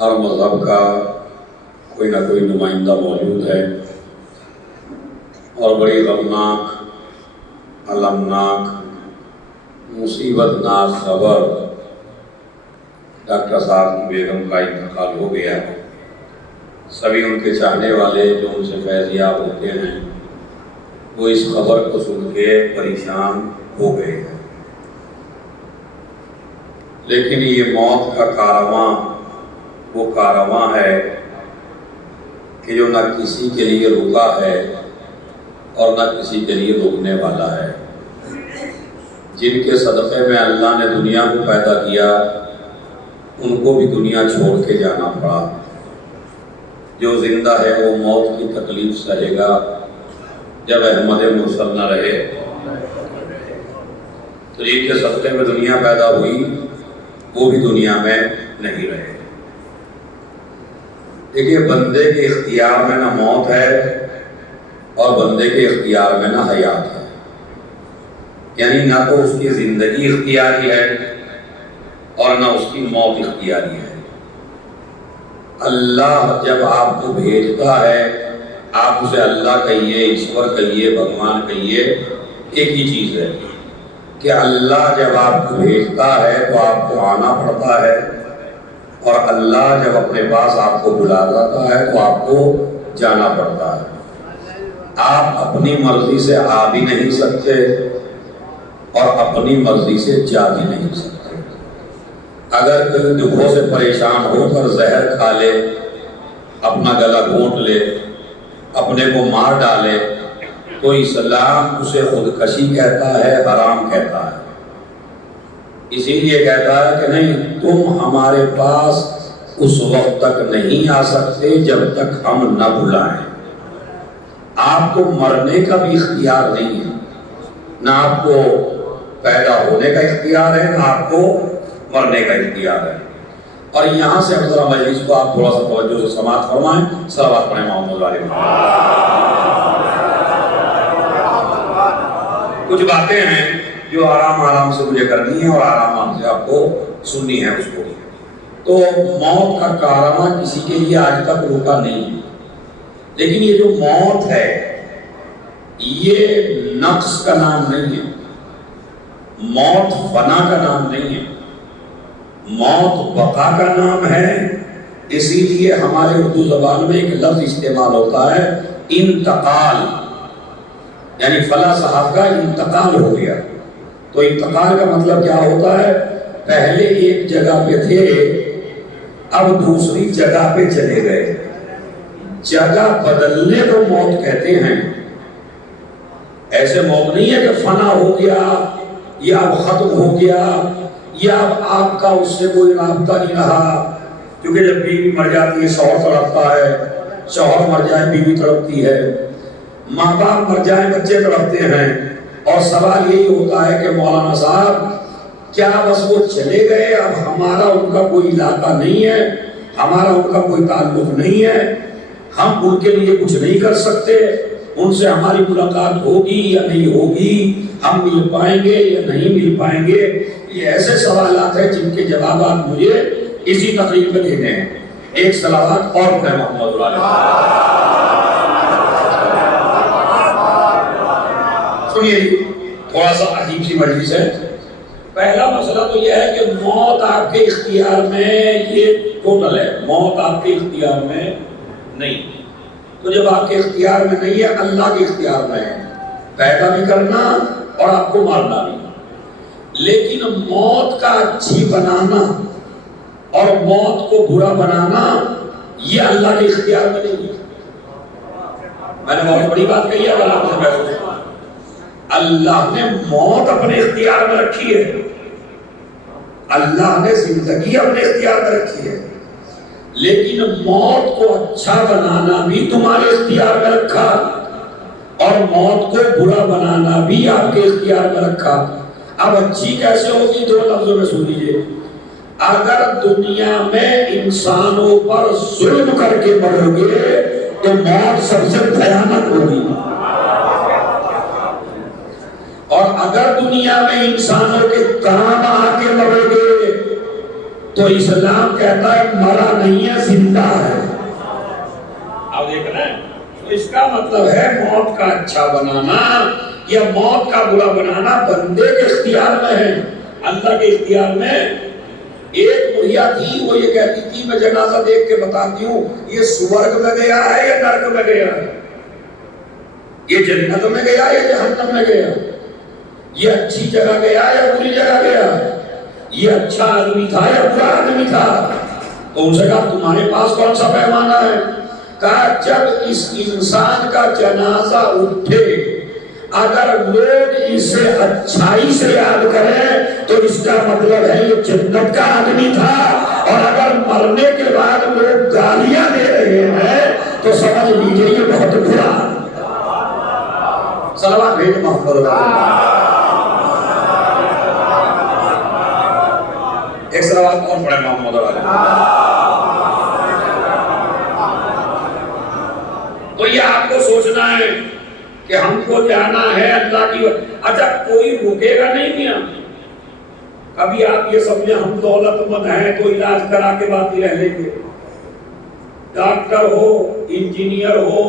ہر مذہب کا کوئی نہ کوئی نمائندہ موجود ہے اور بڑی غمناک، المناک، مصیبت ناک خبر ڈاکٹر صاحب کی بیگم کا انتقال ہو گیا۔ سبھی ان کے چاہنے والے جو ان سے فیض یاب ہوتے ہیں وہ اس خبر کو سن کے پریشان ہو گئے ہیں، لیکن یہ موت کا کارواں وہ کارواں ہے کہ جو نہ کسی کے لیے رکا ہے اور نہ کسی کے لیے رکنے والا ہے۔ جن کے صدقے میں اللہ نے دنیا کو پیدا کیا ان کو بھی دنیا چھوڑ کے جانا پڑا۔ جو زندہ ہے وہ موت کی تکلیف سہے گا جب احمد مرسل نہ رہے۔ تو جن کے صدقے میں دنیا پیدا ہوئی وہ بھی دنیا میں نہیں رہے۔ دیکھیے، بندے کے اختیار میں نہ موت ہے اور بندے کے اختیار میں نہ حیات ہے، یعنی نہ تو اس کی زندگی اختیاری ہے اور نہ اس کی موت اختیاری ہے۔ اللہ جب آپ کو بھیجتا ہے، آپ اسے اللہ کہیے، ایشور کہیے، بھگوان کہیے، ایک ہی چیز ہے کہ اللہ جب آپ کو بھیجتا ہے تو آپ کو آنا پڑتا ہے، اور اللہ جب اپنے پاس آپ کو بلاتا ہے تو آپ کو جانا پڑتا ہے۔ آپ اپنی مرضی سے آ بھی نہیں سکتے اور اپنی مرضی سے جا بھی نہیں سکتے۔ اگر کوئی دکھوں سے پریشان ہو کر زہر کھا لے، اپنا گلا گھونٹ لے، اپنے کو مار ڈالے، تو اسلام اسے خودکشی کہتا ہے، حرام کہتا ہے۔ اسی لیے کہتا ہے کہ نہیں، تم ہمارے پاس اس وقت تک نہیں آ سکتے جب تک ہم نہ بلائیں۔ آپ کو مرنے کا بھی اختیار نہیں ہے، نہ آپ کو پیدا ہونے کا اختیار ہے، نہ آپ کو مرنے کا اختیار ہے۔ اور یہاں سے اب ذرا مجلس کو آپ تھوڑا سا توجہ سے سماعت فرمائیں، صلوات پڑھیں محمد علیہ وسلم۔ کچھ باتیں ہیں جو آرام سے مجھے کرنی ہے اور آرام سے آپ کو سننی ہے اس کو۔ تو موت کا کارواں کسی کے لیے آج تک رکا نہیں ہے، لیکن یہ جو موت ہے یہ نقص کا نام نہیں ہے، موت فنا کا نام نہیں ہے، موت بقا کا نام ہے۔ اسی لیے ہمارے اردو زبان میں ایک لفظ استعمال ہوتا ہے، انتقال، یعنی فلاں صاحب کا انتقال ہو گیا۔ تو انتقال کا مطلب کیا ہوتا ہے؟ پہلے ایک جگہ پہ تھے، اب دوسری جگہ پہ چلے گئے۔ جگہ بدلنے کو موت کہتے ہیں۔ ایسے موت نہیں ہے کہ فنا ہو گیا یا اب ختم ہو گیا یا اب آپ کا اس سے کوئی رابطہ نہیں رہا، کیونکہ جب بیوی مر جاتی ہے شوہر تڑپتا ہے، شوہر مر جائے بیوی تڑپتی ہے، ماں باپ مر جائیں بچے تڑپتے ہیں۔ اور سوال یہی ہوتا ہے کہ مولانا صاحب کیا بس وہ چلے گئے، اب ہمارا ان کا کوئی علاقہ نہیں ہے، ہمارا ان کا کوئی تعلق نہیں ہے، ہم ان کے لیے کچھ نہیں کر سکتے، ان سے ہماری ملاقات ہوگی یا نہیں ہوگی، ہم مل پائیں گے یا نہیں مل پائیں گے؟ یہ ایسے سوالات ہیں جن کے جوابات مجھے اسی تقریر میں دینے ہیں۔ ایک صلوات اور پڑھیں محمد علیہ۔ سنیے، تھوڑا سا عجیب سی مجلس ہے۔ پہلا مسئلہ تو یہ ہے کہ موت آپ کے اختیار میں، یہ ٹوٹل ہے، موت آپ کے اختیار میں نہیں۔ تو جب آپ کے اختیار میں نہیں ہے، اللہ کے اختیار میں ہے، پیدا بھی کرنا اور آپ کو مارنا بھی۔ لیکن موت کا اچھی بنانا اور موت کو برا بنانا یہ اللہ کے اختیار میں نہیں ہے۔ میں نے بہت بڑی بات کہی ہے، اگر آپ سے محسوس کریں، اللہ نے موت اپنے اختیار میں رکھی ہے، اللہ نے زندگی اپنے اختیار میں رکھی ہے، لیکن موت کو اچھا بنانا بھی تمہارے اختیار میں رکھا اور موت کو برا بنانا بھی آپ کے اختیار میں رکھا۔ اب اچھی کیسے ہوگی؟ دو لفظوں میں سن لیجیے۔ اگر دنیا میں انسانوں پر ظلم کر کے مرو گے تو موت سب سے بھیانک ہوگی، اور اگر دنیا میں انسانوں کے کام آ کے مرو گے تو اسلام کہتا ہے مرا نہیں ہے، زندہ ہے۔ آپ دیکھ رہے ہیں، تو اس کا مطلب ہے موت کا اچھا بنانا یا موت کا برا بنانا بندے کے اختیار میں ہے، اللہ کے اختیار میں۔ ایک بڑھیا تھی، وہ یہ کہتی تھی، میں جنازہ دیکھ کے بتاتی ہوں، یہ سورگ میں گیا ہے یا نرک میں گیا ہے، یہ جنت میں گیا یا جہنم میں گیا، یہ اچھی جگہ گیا یا بری جگہ گیا، یہ اچھا آدمی تھا یا برا آدمی تھا۔ تو ان سے کہا تمہارے پاس کون سا پیمانہ ہے؟ کہا جب اس انسان کا جنازہ اٹھے، اگر لوگ اسے اچھائی سے یاد کریں تو اس کا مطلب ہے یہ جنت کا آدمی تھا، اور اگر مرنے کے بعد لوگ گالیاں دے رہے ہیں تو سمجھ لیجیے یہ بہت برا آدمی تھا۔ صلوات بھیج محمد اللہ۔ ایک صلوات اور پڑھے محمد اللہ۔ تو یہ آپ کو سوچنا ہے کہ ہم کو جانا ہے اللہ کی۔ اچھا کوئی رکے گا نہیں میاں، کبھی آپ یہ سمجھیں ہم دولت مند ہیں تو علاج کرا کے باقی رہ لیں گے۔ ڈاکٹر ہو، انجینئر ہو،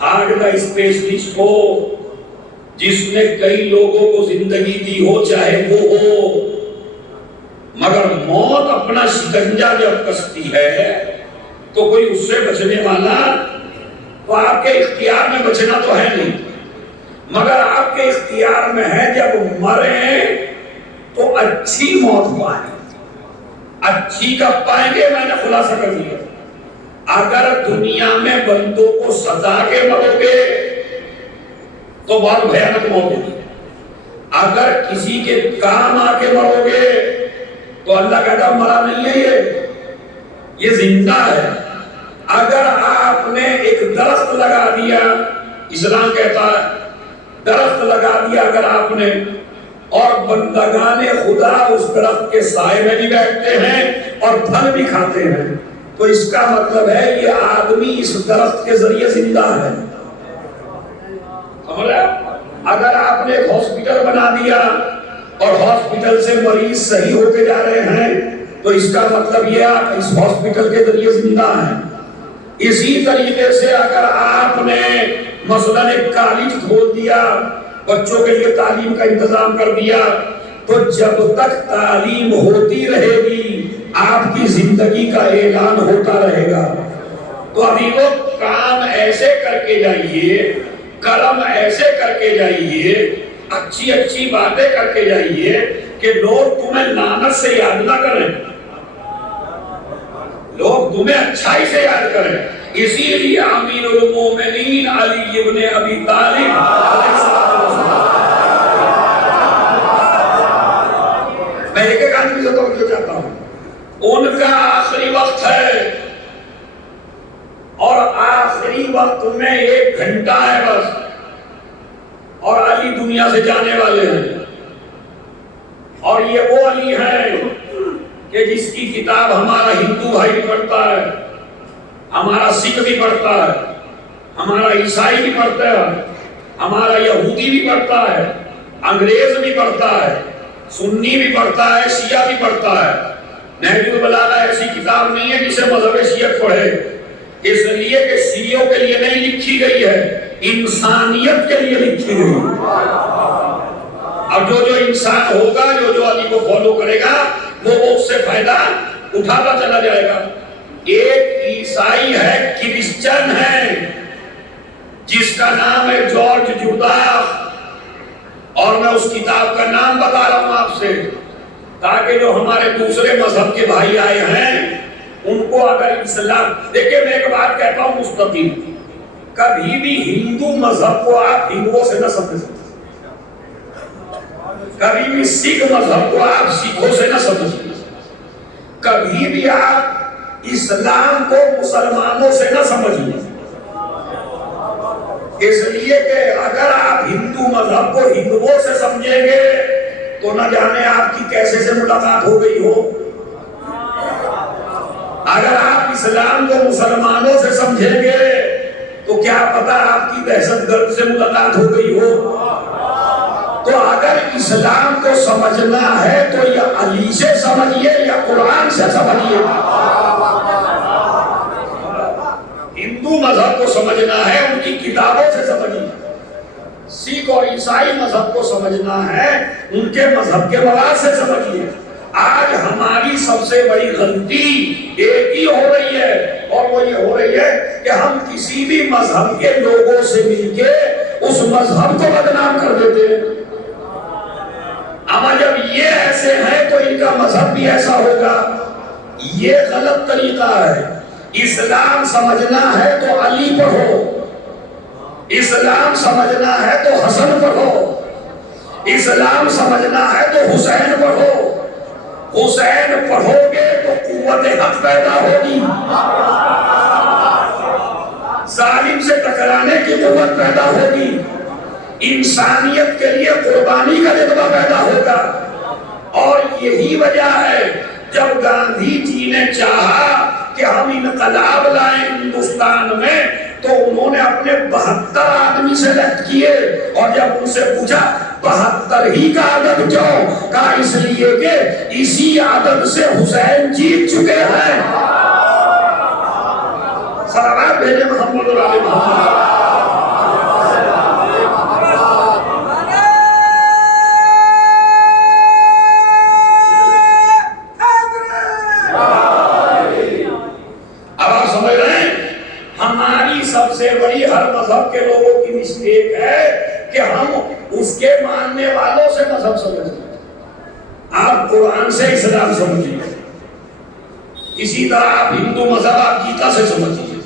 ہارٹ کا اسپیشلسٹ ہو، جس نے کئی لوگوں کو زندگی دی ہو چاہے وہ ہو، مگر موت اپنا شکنجہ جب کستی ہے تو کوئی اس سے بچنے والا، تو آپ کے اختیار میں بچنا تو ہے نہیں، مگر آپ کے اختیار میں ہے جب مریں تو اچھی موت پائیں۔ اچھی کب پائیں گے؟ میں نے خلاصہ کر دیا، اگر دنیا میں بندوں کو سزا کے مرو گے تو بہت بھیانک موت ہوگی، اگر کسی کے کام آ کے مرو گے تو اللہ کہتا مرا نہیں ہے، یہ زندہ ہے۔ اگر آپ نے ایک درخت لگا دیا، اسلام کہتا ہے درخت لگا دیا اگر آپ نے، اور بندگان خدا اس درخت کے سائے میں بھی بیٹھتے ہیں اور پھل بھی کھاتے ہیں، تو اس کا مطلب ہے یہ آدمی اس درخت کے ذریعے زندہ ہے۔ اگر آپ نے ایک ہاسپٹل بنا دیا اور ہاسپٹل سے مریض صحیح ہو کے جا رہے ہیں تو اس کا مطلب یہ آپ اس ہاسپٹل کے ذریعے زندہ ہیں۔ اسی طریقے سے اگر آپ نے مثلاً ایک کالج کھول دیا، بچوں کے لیے تعلیم کا انتظام کر دیا، تو جب تک تعلیم ہوتی رہے گی آپ کی زندگی کا اعلان ہوتا رہے گا۔ تو ابھی وہ کام ایسے کر کے جائیے، کرم ایسے کر کے جائیے، اچھی اچھی باتیں کر کے جائیے کہ لوگ تمہیں لعنت سے یاد نہ کریں، لوگ تمہیں اچھائی سے یاد کریں۔ اسی لیے امیر المومنین علی ابن ابی طالب میں ایک ایک آدمی سے توجہ چاہتا ہوں، ان کا آخری وقت ہے اور آخری وقت میں 1 گھنٹہ ہے بس، اور علی دنیا سے جانے والے ہیں، اور یہ وہ علی ہیں کہ جس کی کتاب ہمارا ہندو بھائی بھی پڑھتا ہے، ہمارا سکھ بھی پڑھتا ہے، ہمارا عیسائی بھی پڑھتا ہے، ہمارا یہودی بھی پڑھتا ہے، انگریز بھی پڑھتا ہے، سنی بھی پڑھتا ہے، شیعہ بھی پڑھتا ہے۔ نہج البلاغہ ایسی کتاب نہیں ہے جسے مذہب شیعہ پڑھے، اس لیے کہ شیعوں کے لیے نہیں لکھی گئی ہے، انسانیت کے لیے لکھی گئی ہے۔ اب جو انسان ہوگا، جو علی کو فالو کرے گا، وہ اس سے فائدہ اٹھاتا چلا جائے گا۔ ایک عیسائی ہے، کرسچن ہے، جس کا نام ہے جارج جرداخ، اور میں اس کتاب کا نام بتا رہا ہوں آپ سے تاکہ جو ہمارے دوسرے مذہب کے بھائی آئے ہیں ان کو اگر اسلام، دیکھیں میں ایک بات کہتا ہوں مستقیم، کبھی بھی ہندو مذہب کو آپ ہندوؤں سے نہ سمجھیں، کبھی بھی سکھ مذہب کو آپ سکھوں سے نہ سمجھیں، کبھی بھی آپ اسلام کو مسلمانوں سے نہ سمجھیں، اس لیے کہ اگر آپ ہندو مذہب کو ہندوؤں سے سمجھیں گے تو نہ جانے آپ کی کیسے سے ملاقات ہو گئی ہو، اگر آپ اسلام کو مسلمانوں سے سمجھیں گے تو کیا پتا آپ کی دہشت گرد سے ملاقات ہو گئی ہو۔ تو اگر اسلام کو سمجھنا ہے تو یا علی سے سمجھیے یا قرآن سے سمجھیے. ہندو مذہب کو سمجھنا ہے ان کی کتابوں سے سمجھیے. سکھ اور عیسائی مذہب کو سمجھنا ہے ان کے مذہب کے مواد سے سمجھیے. آج ہماری سب سے بڑی غلطی ایک ہی ہو رہی ہے اور وہ یہ ہو رہی ہے کہ ہم کسی بھی مذہب کے لوگوں سے مل کے اس مذہب کو بدنام کر دیتے ہیں. اما جب یہ ایسے ہیں تو ان کا مذہب بھی ایسا ہوگا. یہ غلط طریقہ ہے. اسلام سمجھنا ہے تو علی پڑھو, اسلام سمجھنا ہے تو حسن پڑھو, اسلام سمجھنا ہے تو حسین پڑھو. حسین پڑھو گے تو قوت حق پیدا ہوگی, ظالم سے ٹکرانے کی قوت پیدا ہوگی, انسانیت کے لیے قربانی کا جذبہ پیدا ہوگا. اور یہی وجہ ہے جب گاندھی جی نے چاہا کہ ہم انقلاب لائیں ہندوستان میں تو انہوں نے اپنے 72 آدمی سلیکٹ کیے اور جب ان سے پوچھا 72 ہی کا عدد کیوں, کہا اس لیے کہ اسی عدد سے حسین جیت چکے ہیں. صلوات بھیجے محمد اور آل محمد. سب سے بڑی ہر مذہب کے لوگوں کی مسٹیک ہے کہ ہم اس کے ماننے والوں سے مذہب سمجھتے ہیں. آپ قرآن سے اسلام سمجھیے, اسی طرح آپ ہندو مذہب آپ گیتا سے سمجھیے,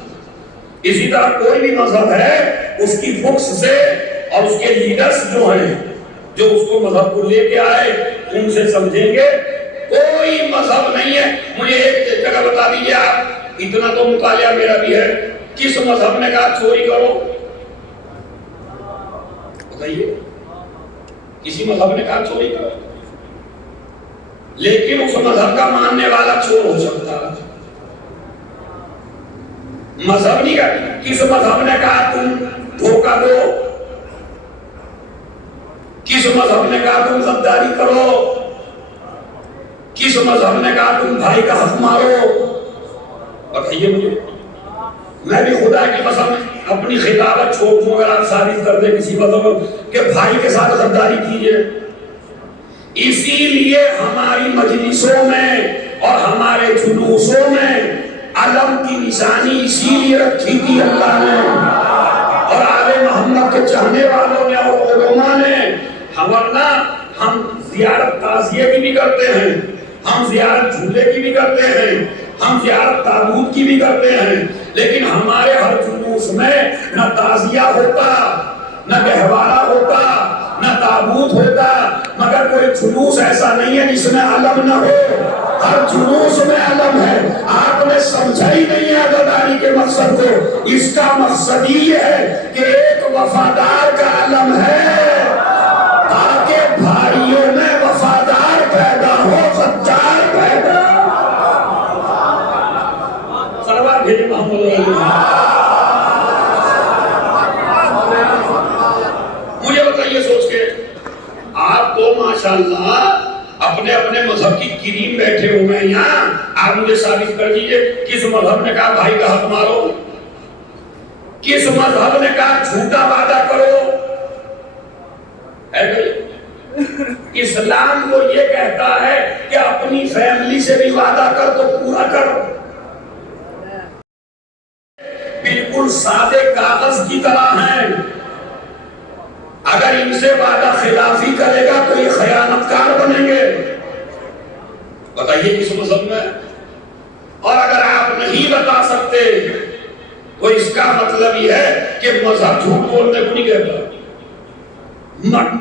اسی طرح کوئی بھی مذہب ہے اس کی بکس سے اور اس کے لیڈرز جو ہیں جو اس کو مذہب کو لے کے آئے ان سے سمجھیں گے. کوئی مذہب نہیں ہے. مجھے ایک جگہ بتا دیجیے آپ, اتنا تو مطالعہ میرا بھی ہے, کس مذہب نے کہا چوری کرو؟ بتائیے, کسی مذہب نے کہا چوری کرو؟ لیکن اس مذہب کا ماننے والا چور ہو سکتا ہے. مذہب نہیں کہا. کس مذہب نے کہا تم دھوکہ دو؟ کس مذہب نے کہا تم غداری کرو؟ کس مذہب نے کہا تم بھائی کا حق مارو؟ بتائیے مجھے. میں بھی خدا کی قسم اپنی خطابت چھوڑ دوں اگر آپ ثابت کر دیں کسی مذہب کہ بھائی کے ساتھ غداری کیجیے. اسی لیے ہماری مجلسوں میں اور ہمارے جلوسوں میں علم کی نشانی اسی لیے رکھی تھی اللہ نے اور آل محمد کے چاہنے والوں نے اور علماء نے. ورنہ ہم زیارت تعزیے کی بھی کرتے ہیں, ہم زیارت جھولے کی بھی کرتے ہیں, ہم زیارت تابوت کی بھی کرتے ہیں, لیکن ہمارے ہر جلوس میں نہ تعزیہ ہوتا, نہ گہوارہ ہوتا, نہ تابوت ہوتا, مگر کوئی جلوس ایسا نہیں ہے جس میں علم نہ ہو. ہر جلوس میں علم ہے. آپ نے سمجھا ہی نہیں ہے عزاداری کے مقصد کو. اس کا مقصد یہ ہے کہ ایک وفادار کا علم ہے تاکہ بھائیوں میں وفادار پیدا ہو, غدار پیدا. صلوات بھیجے محمد علیہ. مجھے بتائیے سوچ کے, آپ تو ماشاءاللہ اپنے اپنے مذہب کی کریم بیٹھے ہوئے ہیں یہاں, آپ مجھے ثابت کر دیجئے کس مذہب نے کہا بھائی کا حق مارو, کس مذہب نے کہا جھوٹا وعدہ کرو؟ ہے بھائی اسلام کو یہ کہتا ہے کہ اپنی فیملی سے بھی وعدہ کر تو پورا کرو. بالکل سادے کاغذ کی طرح ہیں. اگر ان سے وعدہ خلافی کرے گا تو یہ خیانت کار بنیں گے. بتائیے کس مذہب میں؟ اور اگر آپ نہیں بتا سکتے تو اس کا مطلب یہ ہے کہ مذہب جھوٹ بولنے کو نہیں کہتا.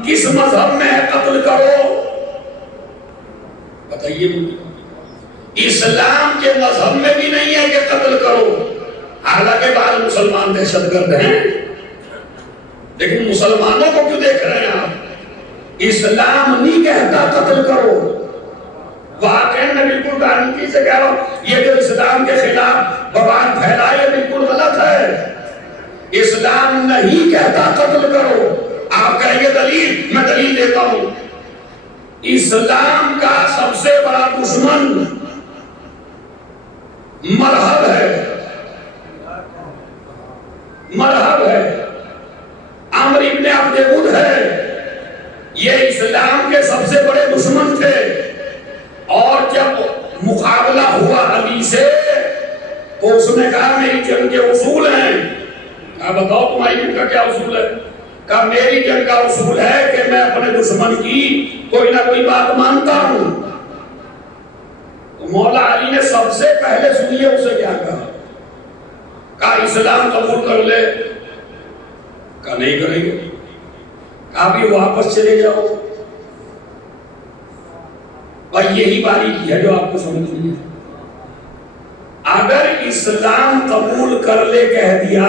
کس مذہب میں ہے قتل کرو؟ بتائیے مجھے. اسلام کے مذہب میں بھی نہیں ہے کہ قتل کرو. حالانکہ بعض مسلمان دہشت گرد ہیں, لیکن مسلمانوں کو کیوں دیکھ رہے ہیں آپ؟ اسلام نہیں کہتا قتل کرو. واقعی میں بالکل گارنٹی سے کہہ رہا ہوں, یہ جو اسلام کے خلاف بوال پھیلا یہ بالکل غلط ہے. اسلام نہیں کہتا قتل کرو. آپ کہیں گے دلیل، میں دلیل دیتا ہوں۔ اسلام کا سب سے بڑا دشمن مذہب ہے، مذہب ہے، عمرو بن عبد ود ہے، یہ اسلام کے سب سے بڑے دشمن تھے۔ اور جب مقابلہ ہوا علی سے تو اس نے کہا میری جنگ کے اصول ہیں۔ کہا بتاؤ تمہاری جنگ کا کیا اصول ہے؟ کہا میری جنگ کا اصول ہے کہ میں اپنے دشمن کی کوئی نہ کوئی بات مانتا ہوں۔ تو مولا علی نے سب سے پہلے سنیے اسے کیا کہا؟ کہا اسلام قبول کر لے۔ کہا نہیں کریں گے۔ کہا بھی واپس چلے جاؤ۔ اور یہی باریکی ہے جو آپ کو سمجھنی ہے۔ اگر اسلام قبول کر لے کہہ دیا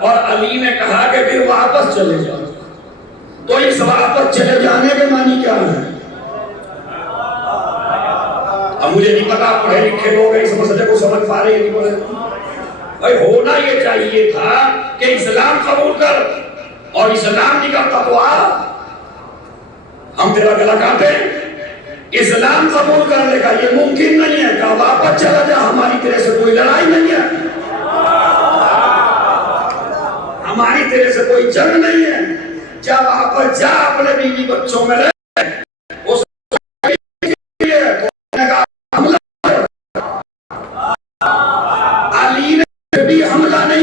اور علی نے کہا کہ پھر واپس چلے جاؤ، تو اس واپس چلے جانے کے معنی کیا ہے؟ اب مجھے نہیں پتا پڑھے لکھے لوگ اس مسئلے کو سمجھ پا رہے ہیں نہیں؟ بھائی ہونا یہ چاہیے تھا کہ اسلام قبول کر، اور اسلام نہیں کرتا تو ہم تیرا گلا کاٹے۔ اسلام قبول کرنے کا یہ ممکن نہیں ہے کہ واپس چلا جا، ہماری تیرے سے کوئی لڑائی نہیں ہے، ہماری تیرے سے کوئی جنگ نہیں ہے، جا واپس جا اپنے بیوی بچوں میں رہ۔ علی نے بھی حملہ نہیں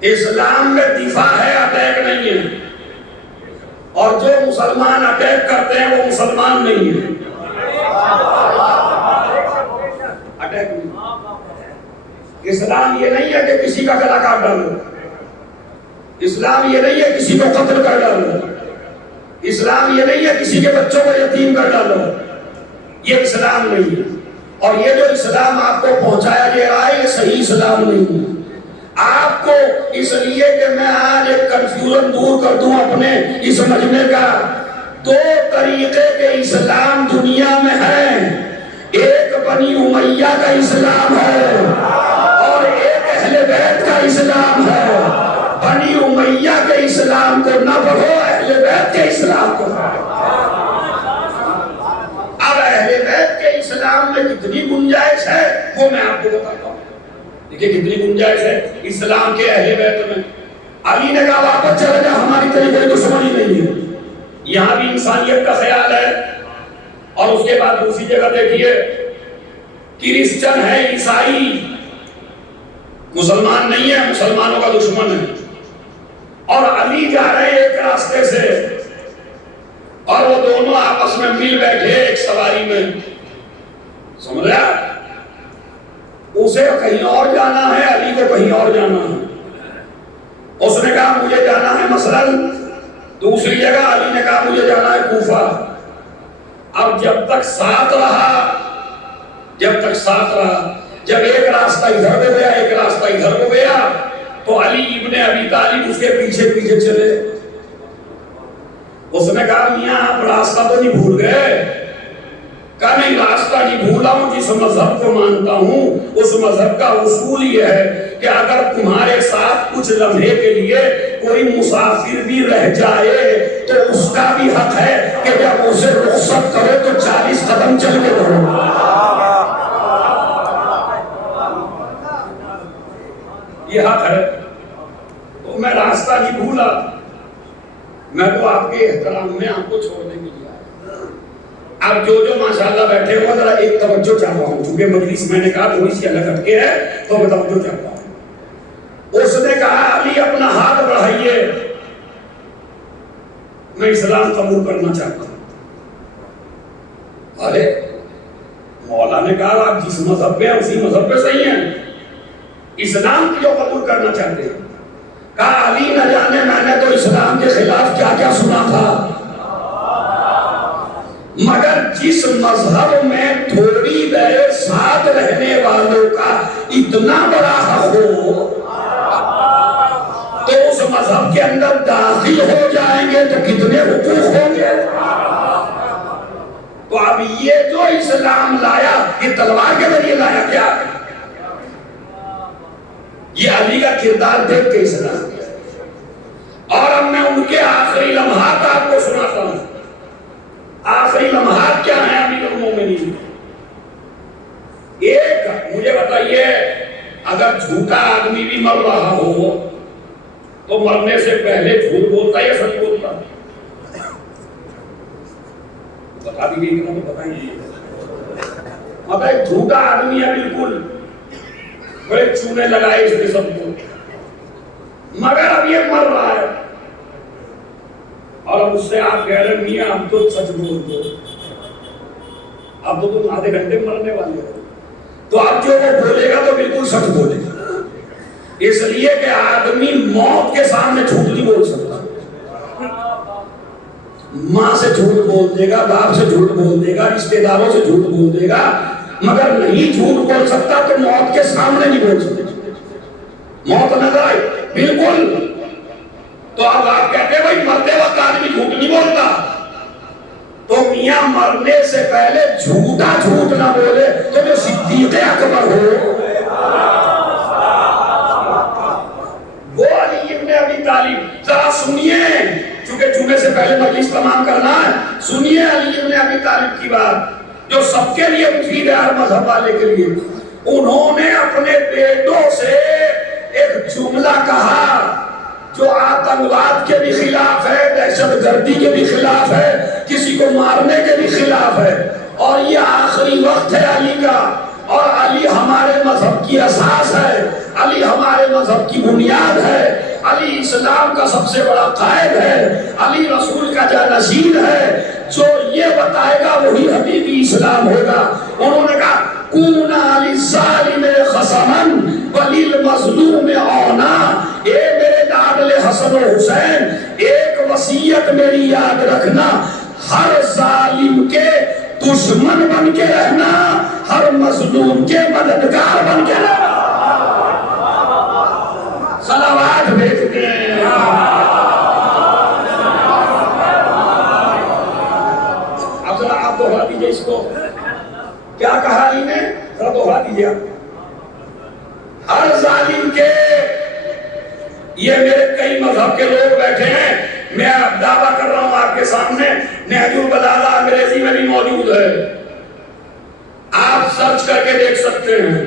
اسلام میں دفاع ہے، اٹیک نہیں ہے، اور جو مسلمان اٹیک کرتے ہیں وہ مسلمان نہیں ہے۔ اٹیک نہیں۔ اسلام یہ نہیں ہے کہ کسی کا گلا کاٹ ڈالو، اسلام یہ نہیں ہے کسی کو قتل کر ڈالو، اسلام یہ نہیں ہے کسی کے بچوں کو یتیم کر ڈالو، یہ اسلام نہیں ہے۔ اور یہ جو اسلام آپ کو پہنچایا جا رہا ہے یہ صحیح اسلام نہیں ہے۔ آپ کو اس لیے کہ میں آج ایک کنفیوژن دور کر دوں اپنے اس مجمع کا، دو طریقے کے اسلام دنیا میں ہیں، ایک بنی امیہ کا اسلام ہے اور ایک اہل بیت کا اسلام ہے۔ بنی امیہ کے اسلام کو نہ پڑھو، اہل بیت کے اسلام کو پڑھو۔ اب اہل بیت کے اسلام میں کتنی گنجائش ہے وہ میں آپ کو بتاتا ہوں۔ دیکھیں کتنی گنجائش ہے اسلام کے اہل بیت میں۔ علی نے کہا واپس چلا جا، ہماری طریقے کوئی دشمنی نہیں ہے۔ یہاں بھی انسانیت کا خیال ہے۔ اور اس کے بعد دوسری جگہ دیکھیے، کرسچن ہے، عیسائی مسلمان نہیں ہے، مسلمانوں کا دشمن ہے، اور علی جا رہے ہیں ایک راستے سے اور وہ دونوں آپس میں مل بیٹھے ایک سواری میں، سمجھ رہا؟ اسے کہیں اور جانا ہے، علی کو کہیں اور جانا ہے۔ اس نے کہا مجھے جانا ہے مثلاً دوسری جگہ، علی نے کہا مجھے جانا ہے کوفہ۔ اب جب تک ساتھ رہا، جب ایک راستہ ادھر کو گیا ایک راستہ ادھر کو گیا، تو علی ابن ابی طالب اس کے پیچھے پیچھے چلے۔ اس نے کہا میاں آپ راستہ تو نہیں بھول گئے؟ کہا نہیں راستہ نہیں بھولا ہوں، جس مذہب کو مانتا ہوں اس مذہب کا اصول یہ ہے کہ اگر تمہارے ساتھ کچھ لمحے کے لیے کوئی مسافر بھی رہ جائے تو اس کا بھی حق ہے کہ جب اسے رخصت کرو تو 40 قدم چل کے کرو۔ یہ حق ہے، تو میں راستہ نہیں بھولا، میں تو آپ کے احترام میں آپ کو چھوڑنے کے لیے آیا۔ اب جو ماشاءاللہ بیٹھے ہوا ذرا ایک توجہ چاہتا ہوں، چونکہ مجلس میں نے کہا تھوڑی سی الگ ہٹ کے ہے تو میں توجہ چاہتا ہوں۔ اس نے کہا علی اپنا ہاتھ بڑھائیے، میں اسلام قبول کرنا چاہتا ہوں۔ ارے مولا نے کہا آپ جس مذہب پہ ہیں اسی مذہب پہ صحیح ہیں، اسلام کی جو قبول کرنا چاہتے ہیں۔ کہا علی نہ جانے میں نے تو اسلام کے خلاف کیا کیا سنا تھا، مگر جس مذہب میں تھوڑی دیر اتنا بڑا حق ہو تو اس مذہب کے اندر داخل ہو جائیں گے تو کتنے حقوق ہوں گے. تو اب یہ جو اسلام لایا یہ تلوار کے ذریعے لایا کیا؟ یہ علی کا کردار دیکھ کے اسلام. اور اب میں ان کے آخری لمحات آپ کو سناتا ہوں. آخری لمحات کیا ہیں امیر المومنین؟ ایک مجھے بتائیے، اگر جھوٹا آدمی بھی مر رہا ہو تو مرنے سے پہلے جھوٹ بولتا یا سچ بولتا؟ بتا دیجیے کہ بتائیے. مطلب جھوٹا آدمی ہے بالکل، بڑے چونے لگائے اس نے سب کو، مگر اب یہ مر رہا ہے اور اب اس سے آپ کہہ رہے میاں اب تو سچ بول دو، اب تو تم آدھے گھنٹے مرنے والے ہو. تو اب جو وہ بولے گا تو بالکل سچ بولے گا، اس لیے کہ آدمی موت کے سامنے جھوٹ نہیں بول سکتا. ماں سے جھوٹ بول دے گا، باپ سے جھوٹ بول دے گا، رشتے داروں سے جھوٹ بول دے گا، مگر نہیں جھوٹ بول سکتا تو موت کے سامنے نہیں بول سکتا. موت نظر آئی بالکل. تو اب آپ کہتے ہیں بھائی مرتے وقت آدمی جھوٹ نہیں بولتا، تو میاں مرنے سے پہلے جھوٹا جھوٹ نہ بولے تو جو صدیق اکبر ہو وہ علی ابن ابی طالب. ذرا سنیے، چونکہ جمعے سے پہلے مجلس تمام کرنا ہے، سنیے علی ابن ابی طالب کی بات جو سب کے لیے مفید ہے، ہر مذہب والے کے لیے. انہوں نے اپنے بیٹوں سے ایک جملہ کہا جو آتنکواد کے بھی خلاف ہے، دہشت گردی کے بھی خلاف ہے، کسی کو مارنے کے بھی خلاف ہے. اور یہ آخری وقت ہے علی کا، اور علی ہمارے مذہب کی اساس ہے، علی ہمارے مذہب کی بنیاد ہے، علی اسلام کا سب سے بڑا قائد ہے، علی رسول کا جانشین ہے. جو یہ بتائے گا وہی حقیقی اسلام ہوگا. انہوں نے کہا کونا للظالم خصما وللمظلوم عونا. اے میرے لاڈلے حسن و حسین، ایک وصیت میری یاد رکھنا، ہر ظالم کے دشمن بن کے رہنا، ہر مظلوم کے مددگار بن کے رہنا. صلوات بھیجتے ہیں. اب ذرا آپ دوہرا دیجئے اس کو، کیا کہا علی نے؟ ذرا دوہرا دیجئے. ہر ظالم کے، یہ میرے کئی مذہب کے لوگ بیٹھے ہیں، میں اب دعویٰ کر رہا ہوں آپ کے سامنے، نہج البلاغہ انگریزی میں بھی موجود ہے، آپ سرچ کر کے دیکھ سکتے ہیں.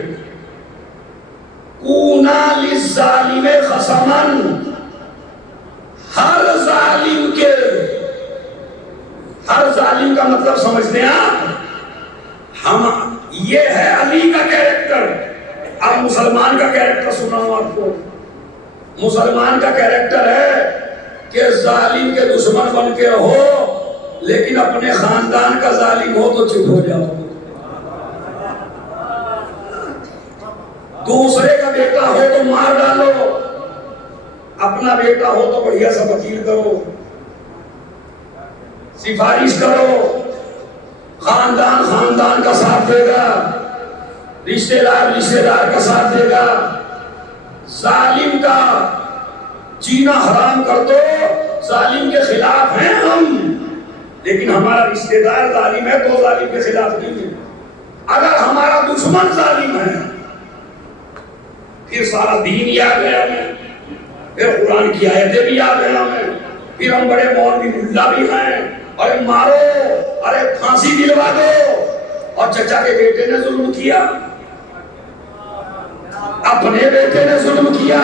کونا للظالم خصما، ہر ظالم کے، ہر ظالم کا مطلب سمجھتے ہیں آپ؟ ہم یہ ہے علی کا کیریکٹر. اب مسلمان کا کیریکٹر سناؤں آپ کو. مسلمان کا کیریکٹر ہے کہ ظالم کے دشمن بن کے رہو، لیکن اپنے خاندان کا ظالم ہو تو چپ ہو جاؤ. دوسرے کا بیٹا ہو تو مار ڈالو، اپنا بیٹا ہو تو بڑھیا سا وکیل کرو، سفارش کرو، خاندان خاندان کا ساتھ دے گا، رشتہ دار کا ساتھ دے گا. ظالم کا جینا حرام کر دو، ظالم کے خلاف ہیں ہم، لیکن ہمارا رشتہ دار ظالم ہے تو ظالم کے خلاف نہیں ہے. اگر ہمارا دشمن ظالم ہے پھر سارا دین یاد ہے ہمیں، پھر قرآن کی آیتیں بھی یاد ہیں ہمیں، پھر ہم بڑے مولوی ملا بھی ہیں، ارے مارو، ارے پھانسی دلوا دو. اور چچا کے بیٹے نے ظلم کیا، اپنے بیٹے نے ظلم کیا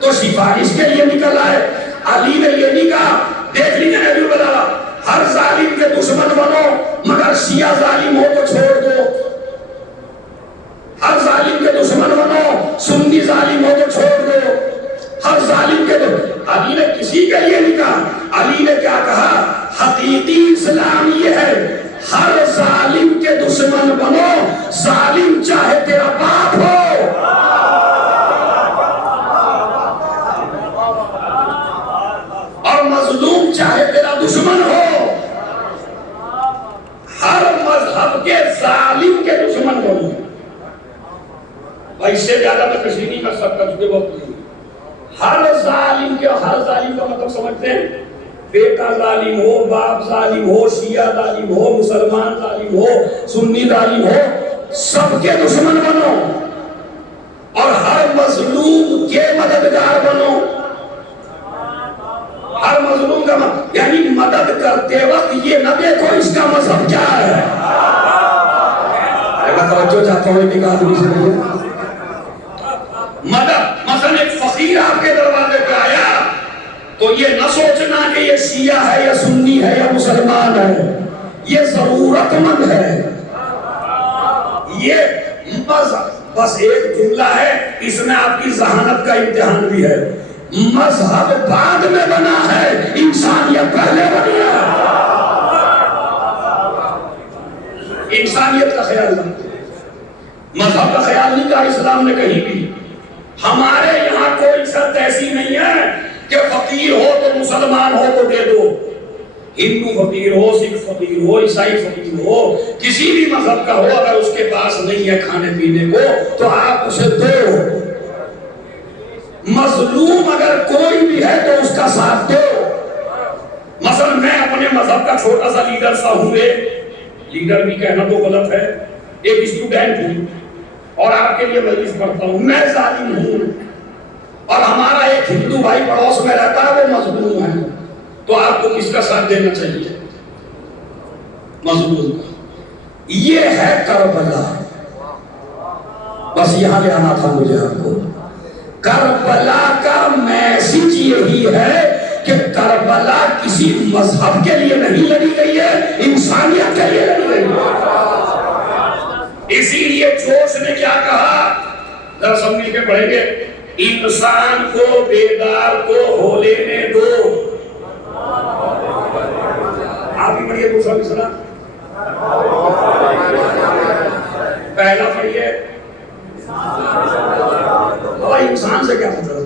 تو سفارش کے لیے نکل آئے. علی نے یہ نہیں کہا، دیکھ لیجیے نبی بتا، ہر ظالم کے دشمن بنو مگر شیعہ ظالم ہو تو چھوڑ دو، ہر ظالم کے دشمن بنو سنی ظالم ہو تو چھوڑ دو، ہر ظالم کے دشمن. علی نے کسی کے لیے نہیں کہا. علی نے کیا کہا؟ حقیقی اسلام یہ ہے ہر ظالم کے دشمن بنو، ظالم چاہے تیرا باپ ہو، اور مظلوم چاہے تیرا دشمن ہو، ہر مذہب کے ظالم کے دشمن بنو. ایسے زیادہ میں تشریح نہیں کر سکتا کیونکہ وقت نہیں. ہر ظالم کا مطلب سمجھتے ہیں؟ بیٹا ظالم ہو، باپ ظالم ہو، شیعہ ظالم ہو، مسلمان ظالم ہو، سنی ظالم ہو، سب کے دشمن بنو اور ہر مظلوم کے مددگار بنو. ہر مظلوم کا یعنی مدد کرتے وقت یہ نہ دیکھو اس کا مذہب کیا ہے. میں توجہ چاہتا ہوں ایک آدمی سے مدد. مثلا ایک فقیر آپ کے دروازے پہ آیا تو یہ نہ سوچنا کہ یہ شیعہ ہے یا سنی ہے یا مسلمان ہے، یہ ضرورت مند ہے. یہ بس ایک جملہ ہے، اس میں آپ کی ذہانت کا امتحان بھی ہے. مذہب بعد میں بنا ہے، انسانیت پہلے بنی ہے. انسانیت کا خیال رکھتے، مذہب کا خیال نہیں کہا اسلام نے کہیں بھی. ہمارے یہاں کوئی شرط ایسی نہیں ہے کہ فقیر ہو تو مسلمان ہو تو دے دو. ہندو فقیر ہو، سکھ فقیر ہو، عیسائی فقیر ہو، کسی بھی مذہب کا ہو، اگر اس کے پاس نہیں ہے کھانے پینے کو تو آپ اسے دو. مظلوم اگر کوئی بھی ہے تو اس کا ساتھ دو. مثلا میں اپنے مذہب کا چھوٹا سا لیڈر سا ہوں گے، لیڈر بھی کہنا تو غلط ہے، ایک اسٹوڈنٹ ہوں اور آپ کے لیے مجلس پڑھتا ہوں. میں ظالم ہوں اور ہمارا ایک ہندو بھائی پڑوس میں رہتا ہے، وہ مظلوم ہے، تو آپ کو کس کا ساتھ دینا چاہیے؟ مظلوم کا. یہ ہے کربلا. بس یہاں لے آنا تھا مجھے آپ کو. کربلا کا میسج یہی ہے کہ کربلا کسی مذہب کے لیے نہیں لڑی گئی ہے، انسانیت کے لیے لڑی گئی ہے. اسی لیے جوش نے کیا کہا، ذرا سب مل کے پڑھیں گے. انسان کو بیدار کو ہو لینے دو. آپ بھی پڑھیے دوسرا مصرع، پہلا پڑھیے. انسان سے کیا مطلب؟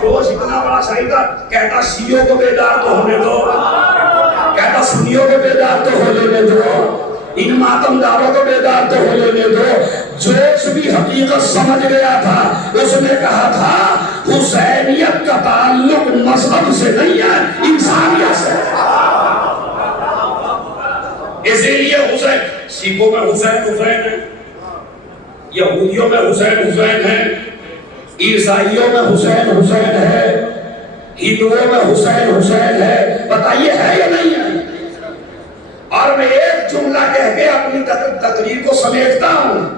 جوش اتنا بڑا شاعر تھا، کہتا شیعوں کو بیدار تو ہونے دو، کہتا سنیوں کو بیدار تو ہو لینے دو، ان ماتم داروں کو بیدار تو ہو لینے دو. جوش بھی حقیقت سمجھ گیا تھا. اس نے کہا تھا حسینیت کا تعلق مذہب سے نہیں ہے، انسانیت سے. اسی لیے حسین، سکھوں میں حسین ہے، یہودیوں میں حسین ہے، عیسائیوں میں حسین ہے، ہندوؤں میں حسین ہے. بتائیے ہے یا نہیں ہے؟ اور میں ایک جملہ کہہ کے اپنی تقریر کو سمیٹتا ہوں.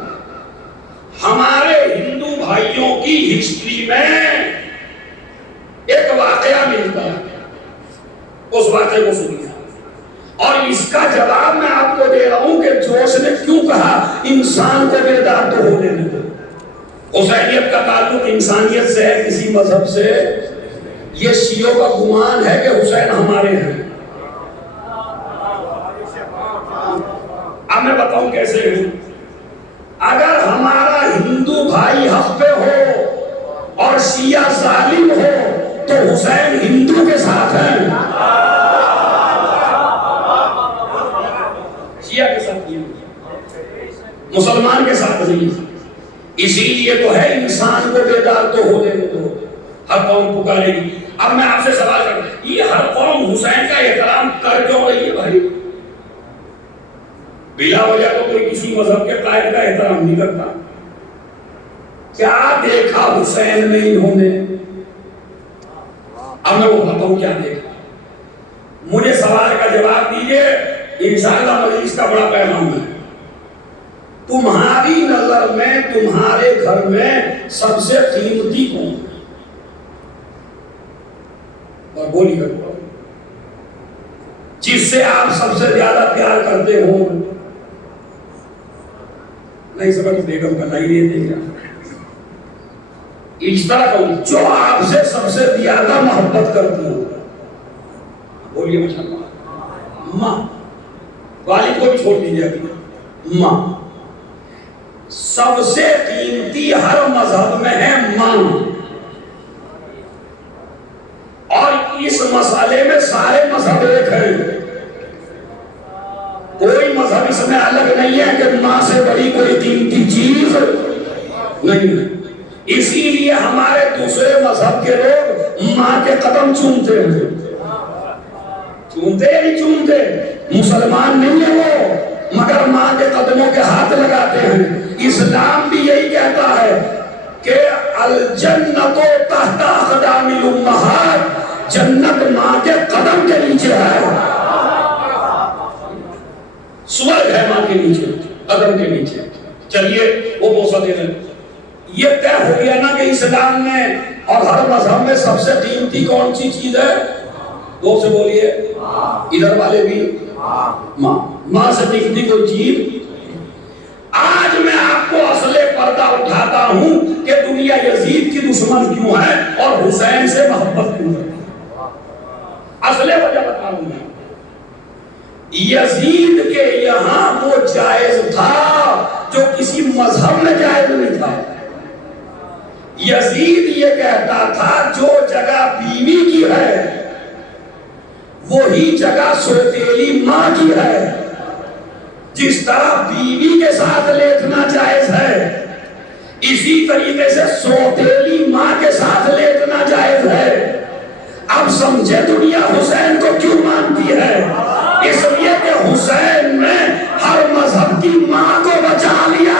ہمارے ہندو بھائیوں کی ہسٹری میں ایک واقعہ ملتا ہے، اس واقعے کو سنیے اور اس کا جواب میں آپ کو دے رہا ہوں کہ جوش نے کیوں کہا انسان کو بیدار تو ہو لینے دو. حسینیت کا تعلق انسانیت سے ہے، کسی مذہب سے. یہ شیعوں کا گمان ہے کہ حسین ہمارے ہیں. اب میں بتاؤں کیسے ہے. اگر ہمارا ہندو بھائی حق پہ ہو اور شیعہ ظالم ہو تو حسین ہندو کے ساتھ ہیں، شیعہ کے ساتھ نہیں، مسلمان کے ساتھ نہیں. اسی لیے تو ہے انسان کو بیدار تو ہو لینے دو، ہر قوم پکارے گی. اب میں آپ سے سوال کروں، یہ ہر قوم حسین کا احترام کر کیوں رہی ہے بھائی؟ بلا وجہ تو کوئی کسی مذہب کے قائد کا احترام نہیں کرتا. کیا دیکھا حسین میں انہوں نے؟ اب میں وہ بتاؤں کیا دیکھا. مجھے سوال کا جواب دیجئے، انشاءاللہ مجلس کا بڑا پیغام ہے. تمہاری نظر میں تمہارے گھر میں سب سے قیمتی کون ہے؟ اور بولی کرو، جس سے آپ سب سے زیادہ پیار کرتے ہو. نہیں سمجھ، بیگم کا نہیں یہ دیکھ رہا. اس طرح کہوں جو آپ سے سب سے زیادہ محبت کرتی ہو، بولیے ماشاءاللہ. ماں، والد کو بھی چھوڑ دیجیے ابھی. ماں سب سے قیمتی ہر مذہب میں ہے ماں، اور اس مسئلے میں سارے مذہب ایک ہیں. کوئی مذہب اس میں الگ نہیں ہے کہ ماں سے بڑی کوئی قیمتی چیز نہیں ہے. اسی لیے ہمارے دوسرے مذہب کے لوگ ماں کے قدم چومتے ہیں. چومتے یا نہیں چومتے؟ مسلمان نہیں ہے وہ، مگر ماں کے قدموں کے ہاتھ لگاتے ہیں. اسلام بھی یہی کہتا ہے کہ الجنت تحت اقدام الامہات، جنت ماں کے قدم کے نیچے ہے. سورگ ہے ماں کے نیچے، قدم کے نیچے. چلیے وہ بوسہ دے دیں. یہ طے ہو گیا نا کہ اسلام میں اور ہر مذہب میں سب سے قیمتی کون سی چیز ہے؟ دو سے بولیے. ادھر والے بھی ماں. ماں سے قیمتی کوئی چیز. آج میں آپ کو اصل پردہ اٹھاتا ہوں کہ دنیا یزید کی دشمن کیوں ہے اور حسین سے محبت کیوں ہے. اصل وجہ بتا رہا ہوں میں. یزید کے یہاں وہ جائز تھا جو کسی مذہب میں جائز نہیں تھا. یزید یہ کہتا تھا جو جگہ بیوی کی ہے وہی جگہ سوتیلی ماں کی ہے. جس طرح بیوی کے ساتھ لیٹنا جائز ہے، اسی طریقے سے سوتیلی ماں کے ساتھ لیٹنا جائز ہے. اب سمجھے دنیا حسین کو کیوں مانتی ہے؟ اس لیے کہ حسین نے ہر مذہب کی ماں کو بچا لیا.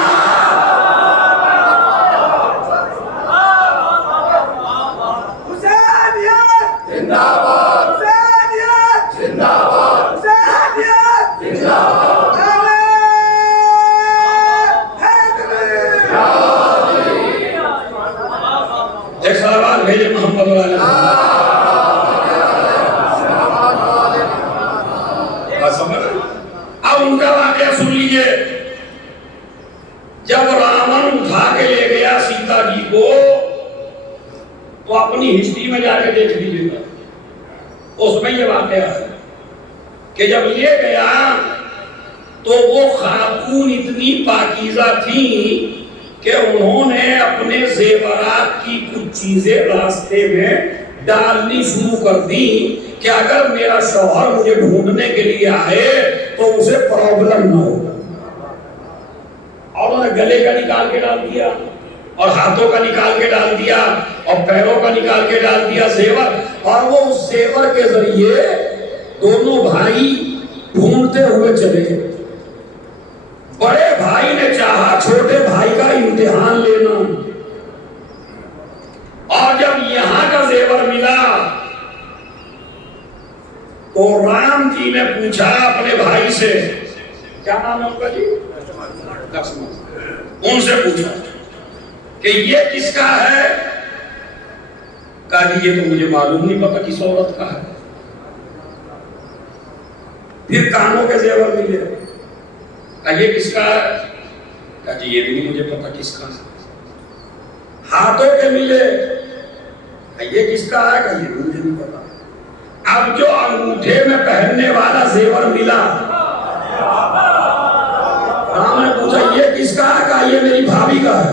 ایک سلوات بھیجے محمد علیہ وسلم. اب ان کا واقعہ سن لیجئے. جب راون اٹھا کے لے گیا سیتا جی کو تو اپنی ہسٹری میں جا کے دیکھ لیجیے گا، اس میں یہ واقعہ ہے کہ جب لے گیا تو وہ خاتون اتنی پاکیزہ تھی کہ انہوں نے اپنے زیورات کی کچھ چیزیں راستے میں ڈالنی شروع کر دی کہ اگر میرا شوہر مجھے ڈھونڈنے کے لیے آئے تو اسے پرابلم نہ ہو. اور انہوں نے گلے کا نکال کے ڈال دیا اور ہاتھوں کا نکال کے ڈال دیا اور پیروں کا نکال کے ڈال دیا زیور. اور وہ اس زیور کے ذریعے دونوں بھائی ڈھونڈتے ہوئے چلے گئے. بڑے بھائی نے چاہا چھوٹے بھائی کا امتحان لینا، اور جب یہاں کا زیور ملا تو رام جی نے پوچھا اپنے بھائی سے، کیا نام ہے ان کا جی؟ ان سے پوچھا کہ یہ کس کا ہے؟ کہا جی یہ تو مجھے معلوم نہیں پتا کس عورت کا ہے. پھر کانوں کے زیور ملے. کہا یہ کس کا ہے؟ کہا جی یہ بھی نہیں مجھے پتا کس کا ہے. ہاتھوں کے ملے. کہا یہ کس کا ہے؟ کہا یہ بھی مجھے نہیں پتا. اب جو انگوٹھے میں پہننے والا زیور ملا، رام نے پوچھا یہ کس کا ہے؟ کہا یہ میری بھابھی کا ہے.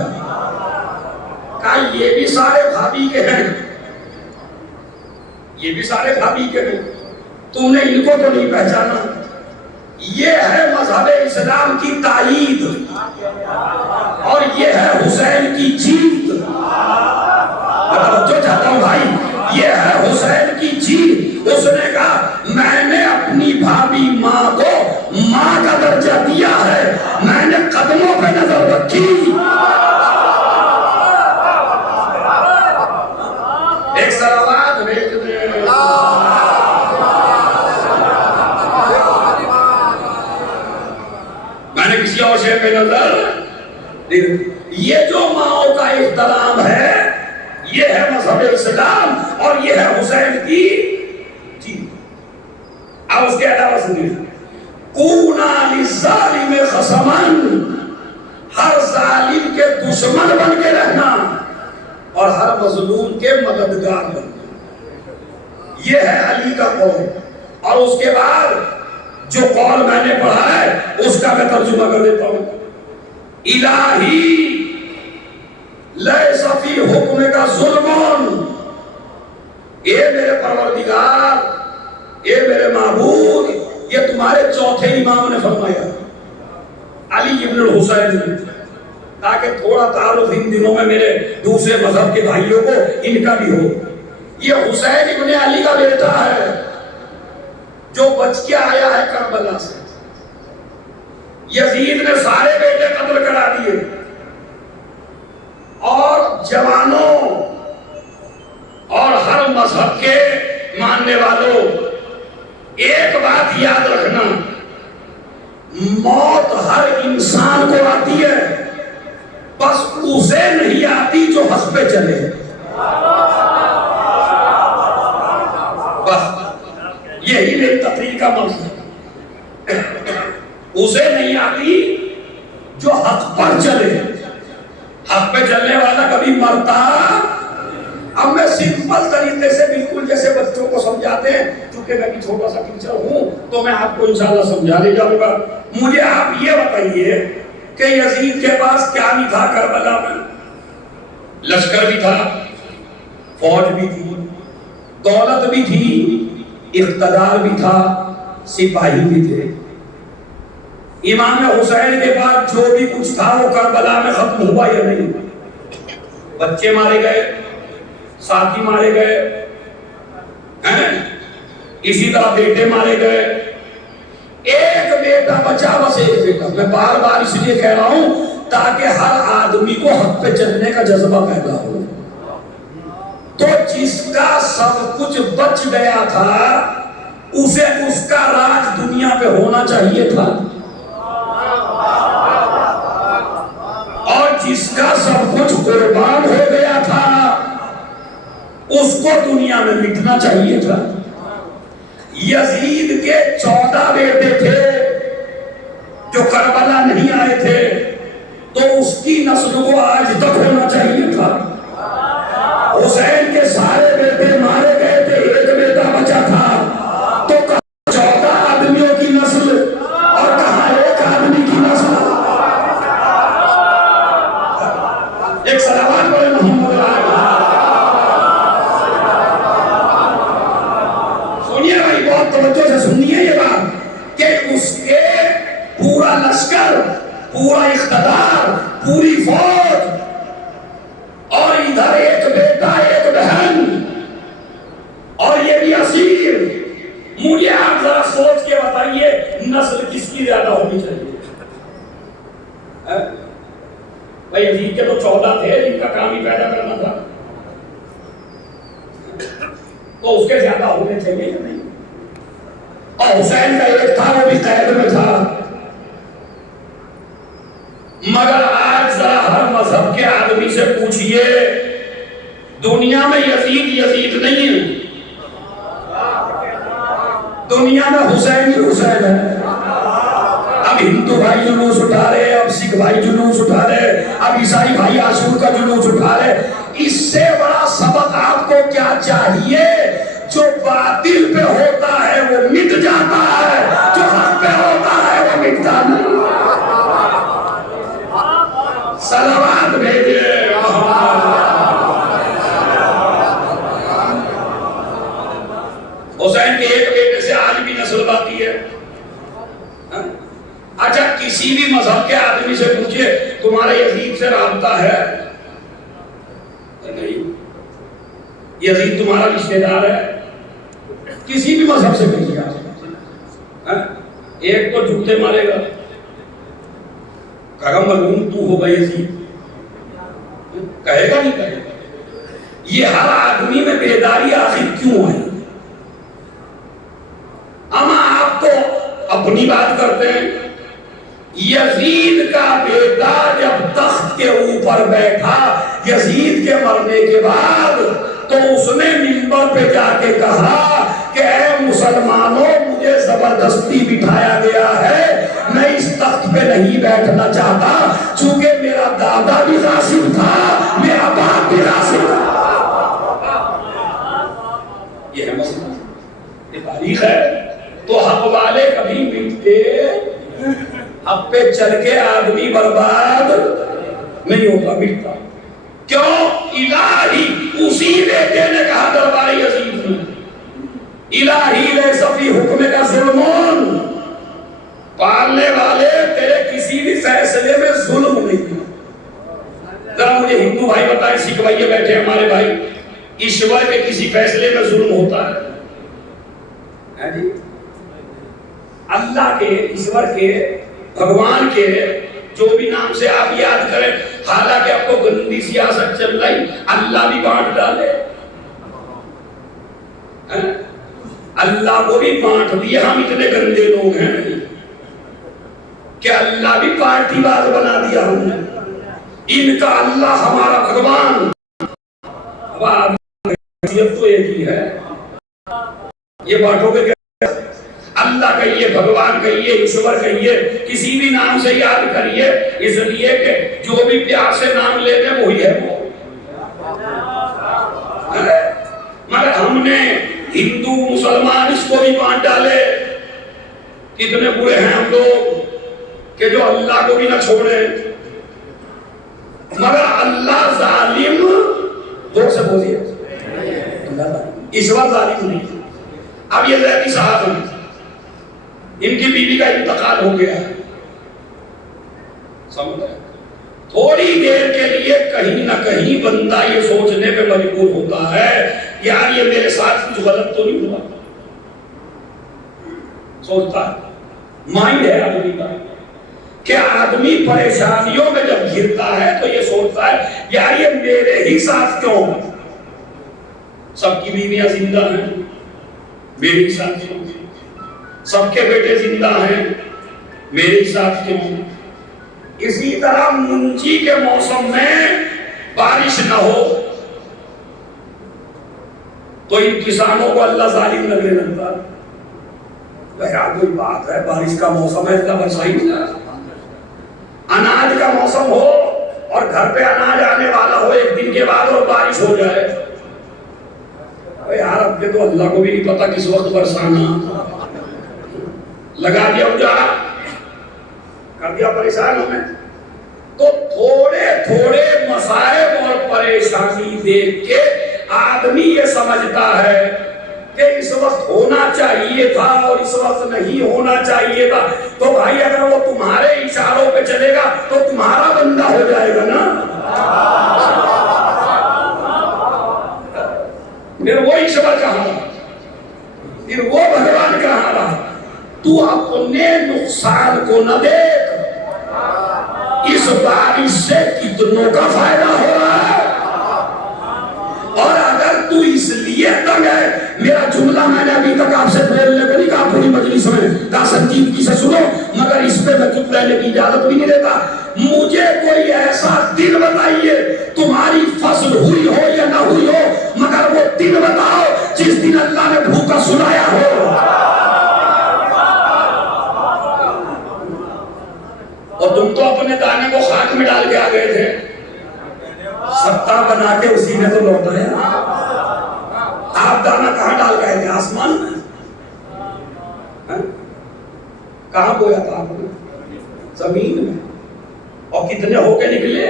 کہا یہ بھی سارے بھابھی کے ہیں، یہ بھی سارے بھابھی کے ہیں، تم نے ان کو تو نہیں پہچانا. یہ ہے مذہب اسلام کی تائید اور یہ ہے حسین کی جیت. توجہ چاہتا ہوں بھائی، یہ ہے حسین کی جیت. اس نے کہا میں نے اپنی بھابھی ماں کو ماں کا درجہ دیا ہے، میں نے قدموں پہ نظر رکھی. ایک سلوات بھیج دے. میں نے کسی اور شے پہ نظر نہیں. یہ جو ماؤں کا احترام ہے یہ ہے مذہب اسلام اور یہ ہے حسین کی جیت. اب اس کے علاوہ سنیے، کونا للظالم خصمن، ہر ظالم کے دشمن بن کے رہنا اور ہر مظلوم کے مددگار بننا. یہ ہے علی کا قول. اور اس کے بعد جو قول میں نے پڑھا ہے اس کا میں ترجمہ کر دیتا ہوں. الہی لیس فی حکم کا ظلم، اے میرے پروردگار، اے میرے معبود. یہ تمہارے چوتھے امام نے فرمایا علی ابن الحسین، تاکہ تھوڑا تعارف ان دنوں میں میرے دوسرے مذہب کے بھائیوں کو ان کا بھی ہو. یہ حسین ابن علی کا بیٹا ہے جو بچ کے آیا ہے کربلا سے. یزید نے سارے بیٹے قتل کرا دیے. اور جوانوں اور ہر مذہب کے ماننے والوں، ایک بات یاد رکھنا، موت ہر انسان کو آتی ہے، بس اسے نہیں آتی جو حق پہ چلے. بس یہی میری تقریر کا مقصد ہے. اسے نہیں آتی جو حق پر چلے. حق پہ چلنے والا کبھی مرتا. اب میں سمپل طریقے سے بالکل جیسے بچوں کو سمجھاتے ہیں، چونکہ میں بھی چھوٹا سا ٹیچر ہوں تو میں آپ کو انشاءاللہ سمجھا لے جاؤں گا. مجھے آپ یہ بتائیے کہ یزید کے پاس کیا نہیں تھا کربلا میں؟ لشکر بھی تھا، فوج بھی تھی، دولت بھی تھی، اقتدار بھی تھا، سپاہی بھی تھے. امام حسین کے بعد جو بھی کچھ تھا وہ کربلا میں ختم ہوا یا نہیں؟ بچے مارے گئے، ساتھی مارے گئے، اسی طرح بیٹے مارے گئے. ایک بیٹا بچا، بس ایک بیٹا. میں بار بار اس لیے کہہ رہا ہوں تاکہ ہر آدمی کو حق پہ چلنے کا جذبہ پیدا ہو. تو جس کا سب کچھ بچ گیا تھا اسے اس کا راج دنیا پہ ہونا چاہیے تھا، اور جس کا سب کچھ قربان ہو گیا تھا اس کو دنیا میں مٹنا چاہیے تھا. یزید کے 14 بیٹے تھے جو کربلا نہیں آئے تھے، تو اس کی نسل کو آج تک ہونا چاہیے تھا. حسین کے سارے بیٹے مارے گئے تھے، ایک بیٹا بچا تھا، تو 14 آدمیوں کی نسل اور کہاں ایک آدمی کی نسل. ایک سلام پڑھے محمد سنیے بھائی، بہت توجہ سے سنیے یہ بات کہ اس کے پورا لشکر، پورا اقتدار، پوری فوج، اور ادھر ایک بیٹا ایک بہن، اور یہ بھی اسیر. مجھے آپ ذرا سوچ کے بتائیے نسل کس کی زیادہ ہونی چاہیے؟ بھائی یزید کے تو 14 تھے جن کا کام ہی پیدا کرنا تھا، تو اس کے زیادہ ہونے چاہیے یا نہیں؟ اور حسین کا ایک تھا، وہ بھی قید میں تھا. مگر آج ذرا ہر مذہب کے آدمی سے پوچھئے، دنیا میں یزید نہیں ہے، دنیا میں حسین ہی حسین ہے. اب ہندو بھائی جلوس اٹھا رہے، اب سکھ بھائی جلوس اٹھا رہے، اب عیسائی بھائی عاشور کا جلوس اٹھا رہے. اس سے بڑا سبق آپ کو کیا چاہیے؟ جو باطل پہ ہوتا ہے وہ مٹ جاتا ہے، جو حق پہ ہوتا ہے وہ مٹتا نہیں. صلوات بھیجے. حسین کے ایک بیٹے سے آج بھی نسل باقی ہے. اچھا کسی بھی مذہب کے آدمی سے پوچھئے تمہارا یزید سے رابطہ ہے؟ نہیں. یزید تمہارا رشتہ دار ہے؟ کسی بھی مذہب سے پوچھئے ایک تو جھوٹے مارے گا، کہا ملعون تو ہوگا یزید، کہے گا نہیں کہے گا. یہ ہر آدمی میں بیداری آخر کیوں ہے؟ اما آپ تو اپنی بات کرتے ہیں. یزید کا بیٹا جب تخت کے اوپر بیٹھا یزید کے مرنے کے بعد، تو اس نے منبر پہ جا کے کہا کہ اے مسلمانوں، مجھے زبردستی بٹھایا گیا ہے، میں اس تخت پہ نہیں بیٹھنا چاہتا، چونکہ میرا دادا بھی غاصب تھا، میرا باپ بھی غاصب تھا. یہ ہے مسئلہ، یہ تاریخ ہے. تو حق والے کبھی مٹتے، حق پہ چل کے آدمی برباد نہیں ہوتا، مٹتا. کیوں؟ الہی اسی بیٹے نے کہا دربار یزید میں، الہی لیس فی حکم کا ظلمون. پالنے والے تیرے کسی بھی فیصلے میں ظلم نہیں ہے. ذرا مجھے ہندو بھائی بتائیں، سکھ بھائی بیٹھے ہمارے بھائی، ایشور کے کسی فیصلے میں ظلم ہوتا ہے جی؟ اللہ کے، ایشور کے، بھگوان کے جو بھی نام سے آپ یاد کریں، حالانکہ آپ کو گندی سیاست چل رہی، اللہ بھی بانٹ ڈالے، اللہ کو بھی بانٹ دیا. ہم اتنے گندے لوگ ہیں کہ اللہ بھی پارٹی باز بنا دیا ہم نے. ان کا اللہ ہمارا بھگوان، تو ایک ہی ہے. یہ بانٹو گے کیا؟ اللہ کہیے، بھگوان کہیے، ایشور کہیے، کسی بھی نام سے یاد کریے، اس لیے کہ جو بھی پیار سے نام لیتے وہی ہے وہ. مگر ہم نے ہندو مسلمان اس کو بھی بانٹ ڈالے. کتنے برے ہیں ہم لوگ کہ جو اللہ کو بھی نہ چھوڑے. مگر اللہ ظالم، زور سے بولیے، ایشور ظالم نہیں. اب یہ زیدی صاحب ہیں، ان کی بیوی کا انتقال ہو گیا، سمجھے؟ تھوڑی دیر کے لیے کہیں نہ کہیں بندہ یہ سوچنے پہ مجبور ہوتا ہے یار یہ میرے ساتھ کچھ غلط تو نہیں ہوا. سوچتا ہے، مائنڈ ہے آدمی کا کہ آدمی پریشانیوں میں جب گھرتا ہے تو یہ سوچتا ہے یار یہ میرے ہی ساتھ کیوں. سب کی بیویاں زندہ ہیں، میرے ساتھ کیوں؟ سب کے بیٹے زندہ ہیں، میرے ساتھ کیوں؟ اسی طرح منجی کے موسم میں بارش نہ ہو تو ان کسانوں کو اللہ ظالم لگنے لگتا. یار کوئی بات ہے، بارش کا موسم ہے، اللہ برسائی نہیں. اناج کا موسم ہو اور گھر پہ اناج آنے والا ہو ایک دن کے بعد اور بارش ہو جائے، یار اب تو اللہ کو بھی نہیں پتا کس وقت برسانا. لگا دیا اجاڑا، کر دیا پریشان ہمیں. تو تھوڑے تھوڑے مصائب اور پریشانی دیکھ کے آدمی یہ سمجھتا ہے کہ اس وقت ہونا چاہیے تھا اور اس وقت نہیں ہونا چاہیے تھا. تو بھائی اگر وہ تمہارے اشاروں پہ چلے گا تو تمہارا بندہ ہو جائے گا نا. پھر وہ ایشور کہاں رہا، پھر وہ بھگوان کہاں رہا. تو اپنے نقصان کو نہ دیکھ، اس بارش سے کتنوں کا فائدہ ہو رہا ہے. اور اگر تو اس لیے تنگ ہے، میرا جملہ میں نے ابھی تک آپ سے بولنے کو نہیں کہا پوری مجلس میں، کہا سنجیدگی سے سنو، مگر اس پہ میں چپ رہنے کی اجازت بھی نہیں دیتا. مجھے کوئی ایسا دن بتائیے، تمہاری فصل ہوئی ہو یا نہ ہوئی ہو، مگر وہ دن بتاؤ جس دن اللہ نے بھوکا سلایا ہو. اور تم تو اپنے دانے کو خاک میں ڈال کے آ گئے تھے، ستا بنا کے اسی نے تو لوٹایا. آپ دانا کہاں ڈال گئے تھے؟ آسمان میں. کہاں بویا تھا آپ نے؟ زمین میں. اور کتنے ہو کے نکلے؟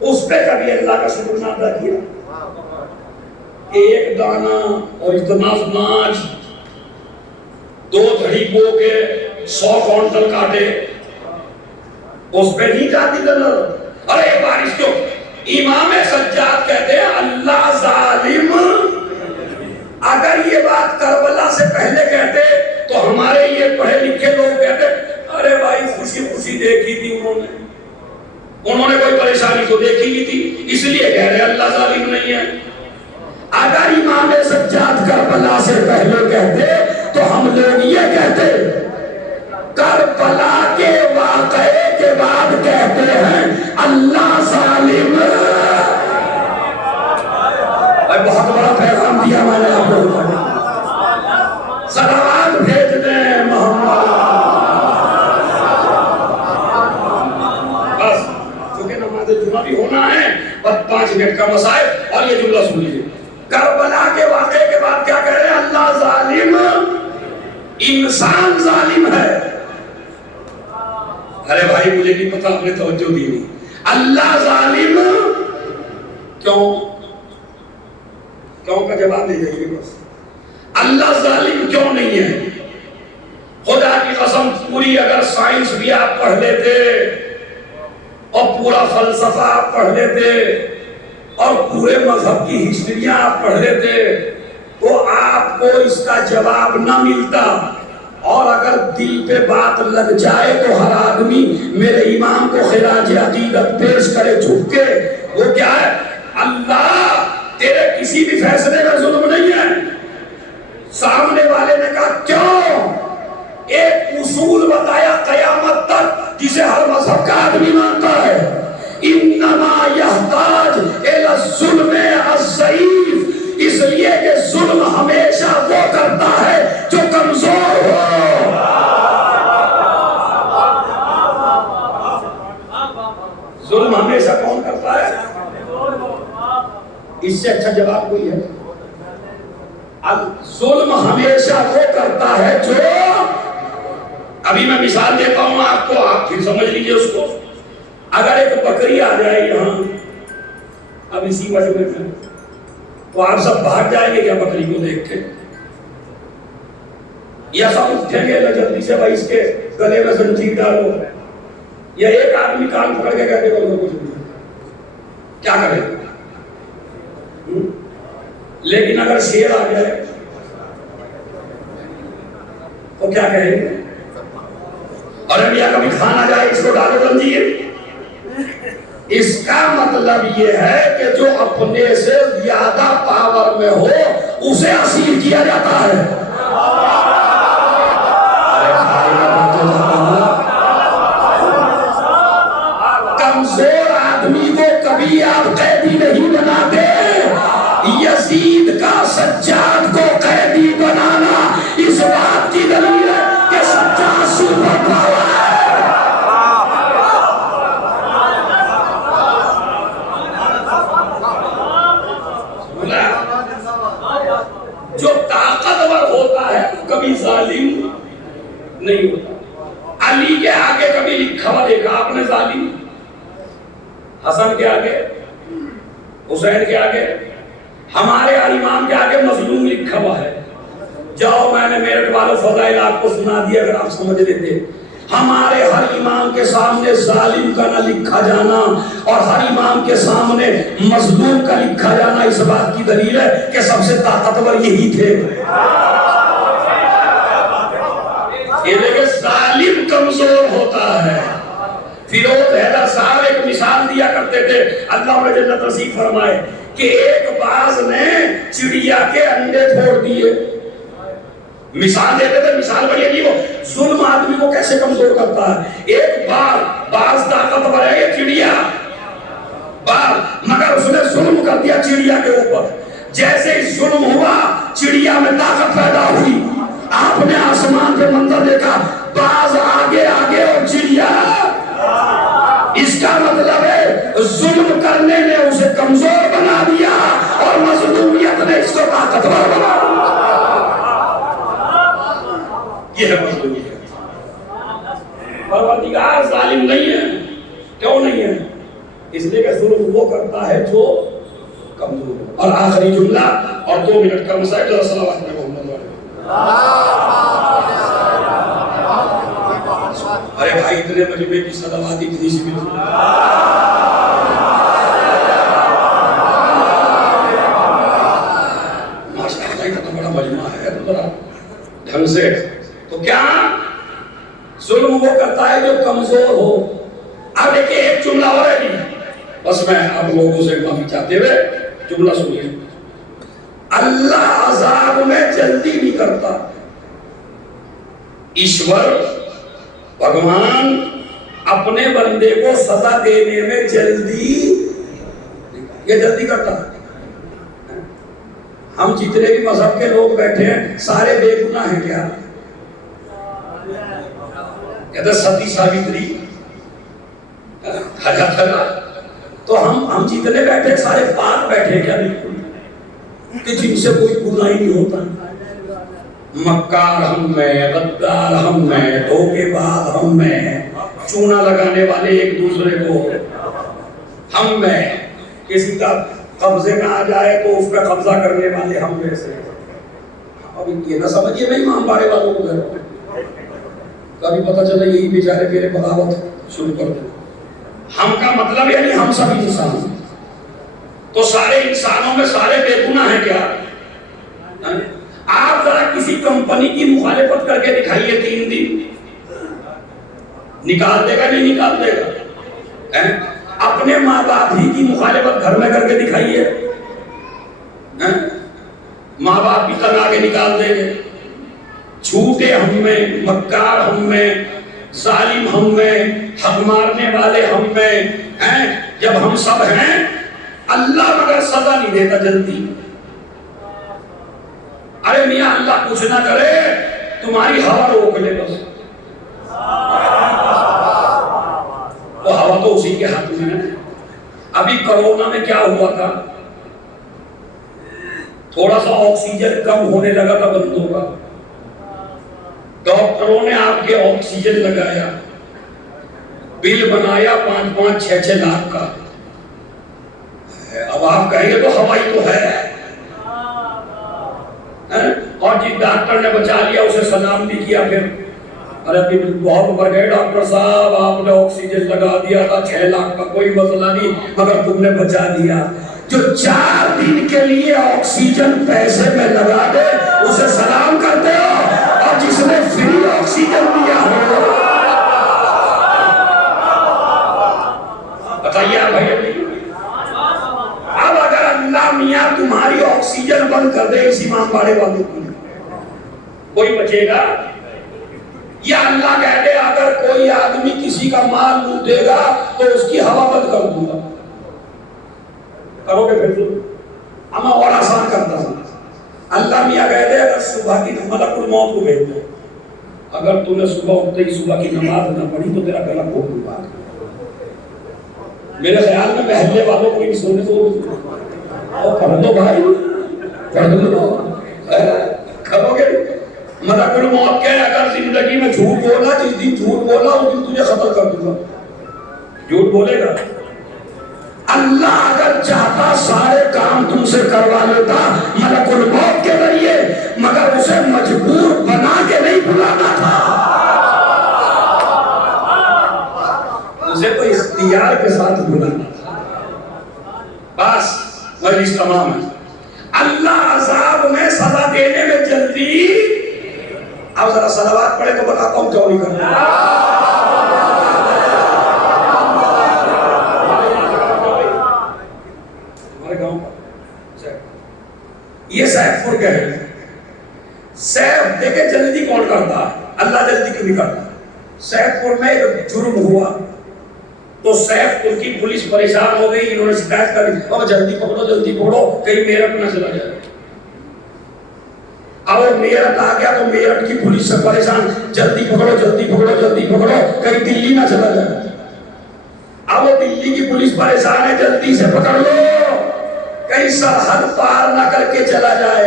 اس پہ کبھی اللہ کا شکر نہ ادا کیا؟ ایک دانا اور اتنا اناج 2 دھڑی بو کے 100 کوئنٹل کاٹے، اس پہ نہیں جاتی نظر. ارے بارش کیوں؟ امام سجاد کہتے ہیں اللہ ظالم. اگر یہ بات کربلا سے پہلے کہتے تو ہمارے یہ پڑھے لکھے لوگ کہتے ارے بھائی خوشی خوشی دیکھی تھی انہوں نے کوئی پریشانی تو دیکھی نہیں تھی، اس لیے کہہ رہے اللہ ظالم نہیں ہے. اگر امام سجاد کربلا سے پہلے کہتے تو ہم لوگ یہ کہتے کربلا کے واقعے کے بعد کہتے ہیں اللہ ظالم. بہت بڑا پیغام دیا میں نے آپ کو. صلوات بھیج دیں محمد. بس چونکہ نماز جمعہ بھی ہونا ہے، بس 5 منٹ کا مسائل اور یہ جملہ سن لیجیے. کربلا کے واقعے کے بعد کیا کہہ رہے ہیں؟ اللہ ظالم، انسان ظالم ہے. ارے بھائی مجھے نہیں پتا، آپ نے توجہ دی نہیں. اللہ ظالم کیوں کا جواب دے جائیے بس. اللہ ظالم کیوں نہیں ہے؟ خدا کی قسم پوری اگر سائنس بھی آپ پڑھ لیتے اور پورا فلسفہ آپ پڑھ لیتے اور پورے مذہب کی ہسٹریاں آپ پڑھ لیتے تو آپ کو اس کا جواب نہ ملتا. اور اگر دل پہ بات لگ جائے تو ہر آدمی میرے امام کو خراج عقیدت پیش کرے جھک کے. وہ کیا ہے؟ اللہ تیرے کسی بھی فیصلے میں ظلم نہیں ہے. سامنے والے نے کہا کیوں؟ ایک اصول بتایا قیامت تک جسے ہر مذہب کا آدمی مانتا ہے. انما یحتاج الی الظلم الضعیف. اس لیے کہ ظلم ہمیشہ وہ کرتا ہے جو کمزور ہو. ظلم ہمیشہ کون کرتا ہے؟ اس سے اچھا جواب کوئی ہے؟ ظلم ہمیشہ وہ کرتا ہے جو، ابھی میں مثال دیتا ہوں آپ کو، آپ پھر سمجھ لیجئے اس کو. اگر ایک بکری آ جائے یہاں اب اسی مجمع میں تو آپ سب بھاگ جائیں گے کیا بکری کو دیکھ کے؟ یا سب اٹھیں گے جلدی سے بھائی اس کے گلے میں زنجیر ڈالو؟ یا ایک آدمی کان پکڑ کے کہتے ہیں کچھ نہیں، کیا کرے؟ لیکن اگر شیر آ جائے تو کیا کہیں گے؟ اور انڈیا کبھی کھانا جائے اس کو ڈالو زنجیر. اس کا مطلب یہ ہے کہ جو اپنے سے زیادہ پاور میں ہو اسے اسیر کیا جاتا ہے. کمزور آدمی کو کبھی آپ قیدی نہیں بناتے. یزید کا سجاد کو قیدی بنانا اس بات کی دلیل ہے کہ سجاد سپر پاور ہے. جو طاقتور ہوتا ہے وہ کبھی ظالم نہیں ہوتا. علی کے آگے کبھی لکھا ہوا دیکھا آپ نے ظالم؟ حسن کے آگے، حسین کے آگے، ہمارے امام کے آگے مظلوم لکھا ہوا ہے. جاؤ میں نے میرٹ والوں فضائل آپ کو سنا دیا اگر آپ سمجھ لیتے. ہمارے ہر امام کے سامنے ظالم کا نہ لکھا جانا اور ہر امام کے سامنے مظلوم کا لکھا جانا اس بات کی دلیل ہے کہ سب سے طاقتور یہی تھے. یہ دیکھیں ظالم کمزور ہوتا ہے. فیروز حیدر صاحب ایک مثال دیا کرتے تھے، اللہ انہیں جنت نصیب فرمائے، کہ ایک باز نے چڑیا کے انڈے پھوڑ دیے. مثال دیتے تھے، مثال بڑی عجیب ہو، ظلم آدمی کو کیسے کمزور کرتا ہے. ایک باز طاقتور ہے، یہ چڑیا باز، مگر اس نے ظلم کر دیا چڑیا کے اوپر. جیسے ہی ظلم ہوا چڑیا میں طاقت پیدا ہوئی. آپ نے آسمان پہ منظر دیکھا، باز آگے آگے اور چڑیا. اس کا مطلب ہے ظلم کرنے نے اسے کمزور بنا دیا اور مظلومیت نے اس کو طاقتور بنا دیا. یہ ہے مظلومیت. پروردگار ظالم نہیں ہے. کیوں نہیں ہے؟ اس لیے کہ ظلم وہ کرتا ہے جو کمزور ہے. اور آخری جملہ اور 2 منٹ کا مسائل صلوات میں محمد علیہ. ارے بھائی اتنے مجمع کی صلوات اتنی سی بھی ماشاء اللہ اتنا بڑا مجمع ہے تو ذرا ڈھنگ سے. تو کیا ظلم وہ کرتا ہے جو کمزور ہو. اب دیکھیں ایک جملہ اور ہے نہیں، بس میں آپ لوگوں سے معافی چاہتے ہوئے جملہ سنیے. اللہ عذاب میں جلدی نہیں کرتا. ایشور بھگوان اپنے بندے کو سزا دینے میں جلدی کرتا ہے. ہم جتنے بھی مذہب کے لوگ بیٹھے ہیں سارے بے گناہ ہیں کیا؟ کہتے ستی ساوتری تو ہم جتنے بیٹھے سارے پاک بیٹھے کیا؟ بالکل، کہ جن سے کوئی گناہ ہی نہیں ہوتا. مکار ہم میں، غدار ہم میں، دھوکے باز ہم میں، چونا لگانے والے ایک دوسرے کو ہم میں، کسی کا قبضے میں آ جائے تو اس پہ قبضہ کرنے والے ہم میں سے. اب یہ نہ سمجھیے میں امام باڑے والوں کو کبھی پتہ چلا یہی بیچارے میرے بغاوت شروع کر دیں. ہم کا مطلب یعنی ہم سب انسان ہیں. تو سارے انسانوں میں سارے بے گناہ ہیں کیا؟ آپ ذرا کسی کمپنی کی مخالفت کر کے دکھائیے 3 دن، نکال دے گا نہیں نکال دے گا؟ اپنے ماں باپ ہی کی مخالفت گھر میں کر کے دکھائیے، ماں باپ بھی تنگ آگے نکال دیں گے. جھوٹے ہم میں، مکار ہم میں، ظالم ہم میں، حق مارنے والے ہم میں ہیں. جب ہم سب ہیں، اللہ مگر سزا نہیں دیتا جلدی. ارے میاں اللہ کچھ نہ کرے، تمہاری ہوا روک لے بس. تو ہوا تو اسی کے ہاتھ میں ہے. ابھی کرونا میں کیا ہوا تھا؟ تھوڑا سا آکسیجن کم ہونے لگا تھا بندوں کا، ڈاکٹروں نے آپ کے آکسیجن لگایا، بل بنایا 5-5, 6-6 لاکھ کا. اب آپ کہیں گے تو ہوائی تو ہے. اور جس ڈاکٹر نے بچا لیا اسے سلام بھی کیا. پھر ارے بہت اوپر گئے ڈاکٹر صاحب، آپ نے آکسیجن لگا دیا تھا 6 لاکھ کا، کوئی مسئلہ نہیں مگر تم نے بچا دیا. جو 4 دن کے لیے آکسیجن پیسے میں لگا دے اسے سلام کرتے ہو، اور جس نے فری آکسیجن دیا ہو بتائیے آپ بھائی. اب اگر اللہ میاں تمہاری آکسیجن بند کر دے اس امام باڑے والوں کی، کوئی بچے گا؟ یا اللہ کہہ دے اگر کوئی آدمی کسی کا مال لوٹے گا تو اس کی ہوا بند کر دوں گا، کرو گے پھر؟ میں اور آسان کرتا ہوں. اللہ میاں کہہ دے اگر صبح کی ملک الموت کو بھیج دے، اگر تم نے صبح اٹھتے ہی صبح کی نماز نہ پڑھی تو تیرا گلا گھونٹ دوں گا. میرے خیال میں محلے والوں کو بھی سونے کو پڑھ دو بھائی، پڑھ دو. کرو گے؟ ملک الموت کہے اگر زندگی میں جھوٹ بولا، جس دن جھوٹ بولا اس دن تجھے قتل کر دوں گا. جھوٹ بولے گا؟ اللہ اگر چاہتا سارے کام تم سے کروا لیتا ملک الموت کے ذریعے، مگر اسے مجبور بنا کے نہیں بلانا تھا، اسے تو اختیار کے ساتھ بلانا تھا. بس مجلس تمام ہے. اللہ عذاب میں سزا دینے میں جلدی. اب ذرا صلوات پڑھے تو بتاتا ہوں کیوں نہیں کرتا. یہ سیف پور کے ہیں. سیف دیکھے جلدی کون کرتا؟ اللہ جلدی کیوں نہیں کرتا؟ سیف پور میں ایک جرم ہوا تو سیف پور کی پولیس پریشان ہو گئی. انہوں نے شکایت کر دی اور جلدی پکڑو کہیں میرٹھ نہ چلا جائے. اور میرٹھ آ گیا تو میرٹھ کی پولیس سے پریشان، جلدی پکڑو کہیں دلی نہ چلا جائے. اب وہ دلی کی پولیس پریشان ہے، جلدی سے پکڑ لو کہیں سرحد پار نہ کر کے چلا جائے.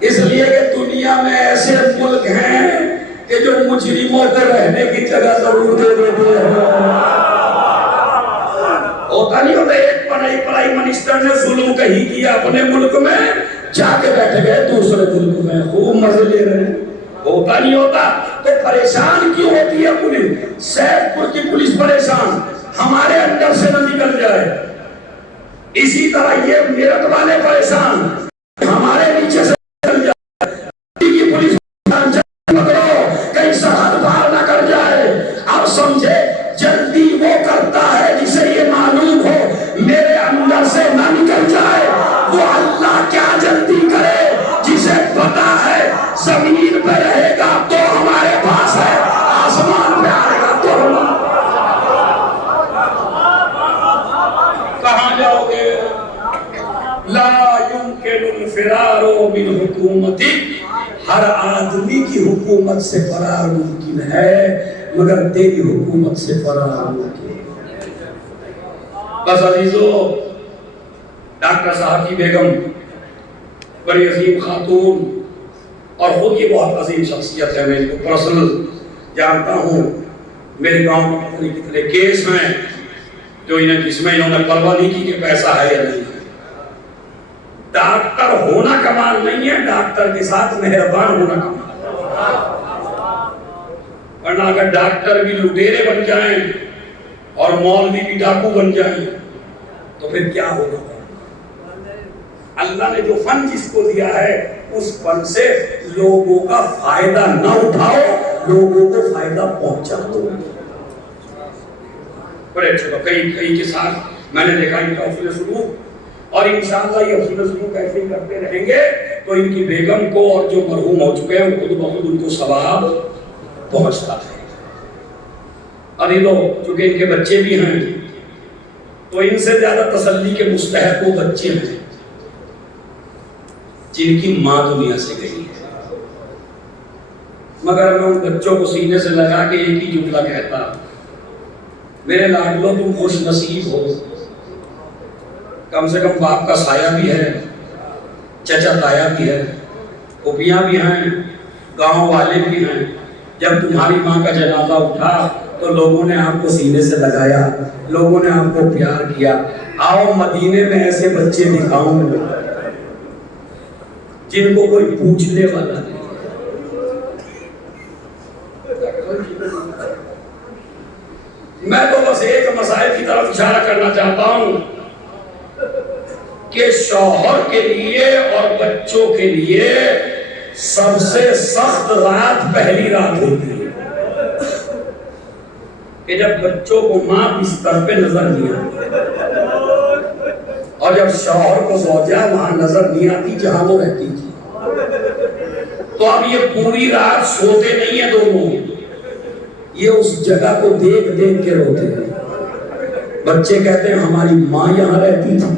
اس لیے کہ دنیا میں ایسے ملک ہیں کہ جو مجرموں کو رہنے کی جگہ ضرور دے دیتے ہیں. ہوتا نہیں ہوتا ایک پڑھائی منسٹر نے ظلم کہیں کیا اپنے ملک میں، جا کے بیٹھ گئے دوسرے ملک میں خوب مزے لے رہے ہیں. ہوتا نہیں ہوتا. تو پریشان کیوں ہوتی ہے پولیس؟ سیف پور کی پولیس پریشان ہمارے اندر سے نہ نکل جائے. اسی طرح یہ میرٹھ والے پریشان ہمارے نیچے سے نکل جائے. کی پولیس پکڑو کہیں سرحد پار نہ کر جائے. اب سمجھے جلدی وہ کرتا ہے جسے یہ معلوم ہو میرے اندر سے نہ نکل جائے. وہ اللہ کیا جلدی کرے جسے پتا ہے زمین پہ رہے گا تو ہمارے پاس ہے، آسمان پہ آئے گا تو ہمارے کہاں جاؤ گے؟ لا يمكن الفرار من حکومت. ہر آدمی کی حکومت سے فرار ممکن ہے مگر تیری حکومت سے فرار ممکن. بس عزیزو، ڈاکٹر صاحب کی بیگم بڑی عظیم خاتون اور خود یہ بہت عظیم شخصیت ہے. میں ان کو پرسنل جانتا ہوں. میرے گاؤں میں کتنے کیس ہیں جو جس میں انہوں نے پرواہ نہیں کی کہ پیسہ ہے یا نہیں ہے. ڈاکٹر ہونا کمال نہیں ہے، ڈاکٹر کے ساتھ مہربان ہونا کمال. ورنہ اگر ڈاکٹر بھی لٹیرے بن جائیں اور مولوی بھی ڈاکو بن جائیں تو پھر کیا ہوگا؟ اللہ نے جو فن جس کو دیا ہے اس فن سے لوگوں کا فائدہ نہ اٹھاؤ، لوگوں کو فائدہ پہنچا دو۔ بڑے اچھے لوگ کئی کے ساتھ میں نے دیکھا ان کا حسن سلوک، اور انشاءاللہ یہ حسن سلوک ایسے ہی کرتے رہیں گے تو ان کی بیگم کو اور جو مرحوم ہو چکے ہیں خود بخود ان کو ثواب پہنچتا ہے۔ اور یہ لوگ چونکہ ان کے بچے بھی ہیں تو ان سے زیادہ تسلی کے مستحق وہ بچے ہیں جن کی ماں دنیا سے گئی ہے۔ مگر میں ان بچوں کو سینے سے لگا کے ایک ہی جملہ کہتا، میرے لاڈلو تم خوش نصیب ہو، کم سے کم باپ کا سایہ بھی ہے، چچا تایا بھی ہے، پھوپھیاں بھی ہیں، گاؤں والے بھی ہیں۔ جب تمہاری ماں کا جنازہ اٹھا تو لوگوں نے آپ کو سینے سے لگایا، لوگوں نے آپ کو پیار کیا۔ آؤ مدینے میں ایسے بچے دکھاؤں جن کو کوئی پوچھنے والا نہیں۔ میں تو بس ایک مسائل کی طرف اشارہ کرنا چاہتا ہوں کہ شوہر کے لیے اور بچوں کے لیے سب سے سخت رات پہلی رات ہوتی ہے کہ جب بچوں کو ماں بستر پہ نظر نہیں آتی، اور جب شوہر کو زوجہ وہاں نظر نہیں آتی جہاں وہ رہتی تھی۔ تو اب یہ پوری رات سوتے نہیں ہیں دونوں، یہ اس جگہ کو دیکھ دیکھ کے روتے ہیں۔ بچے کہتے ہیں ہماری ماں یہاں رہتی تھی،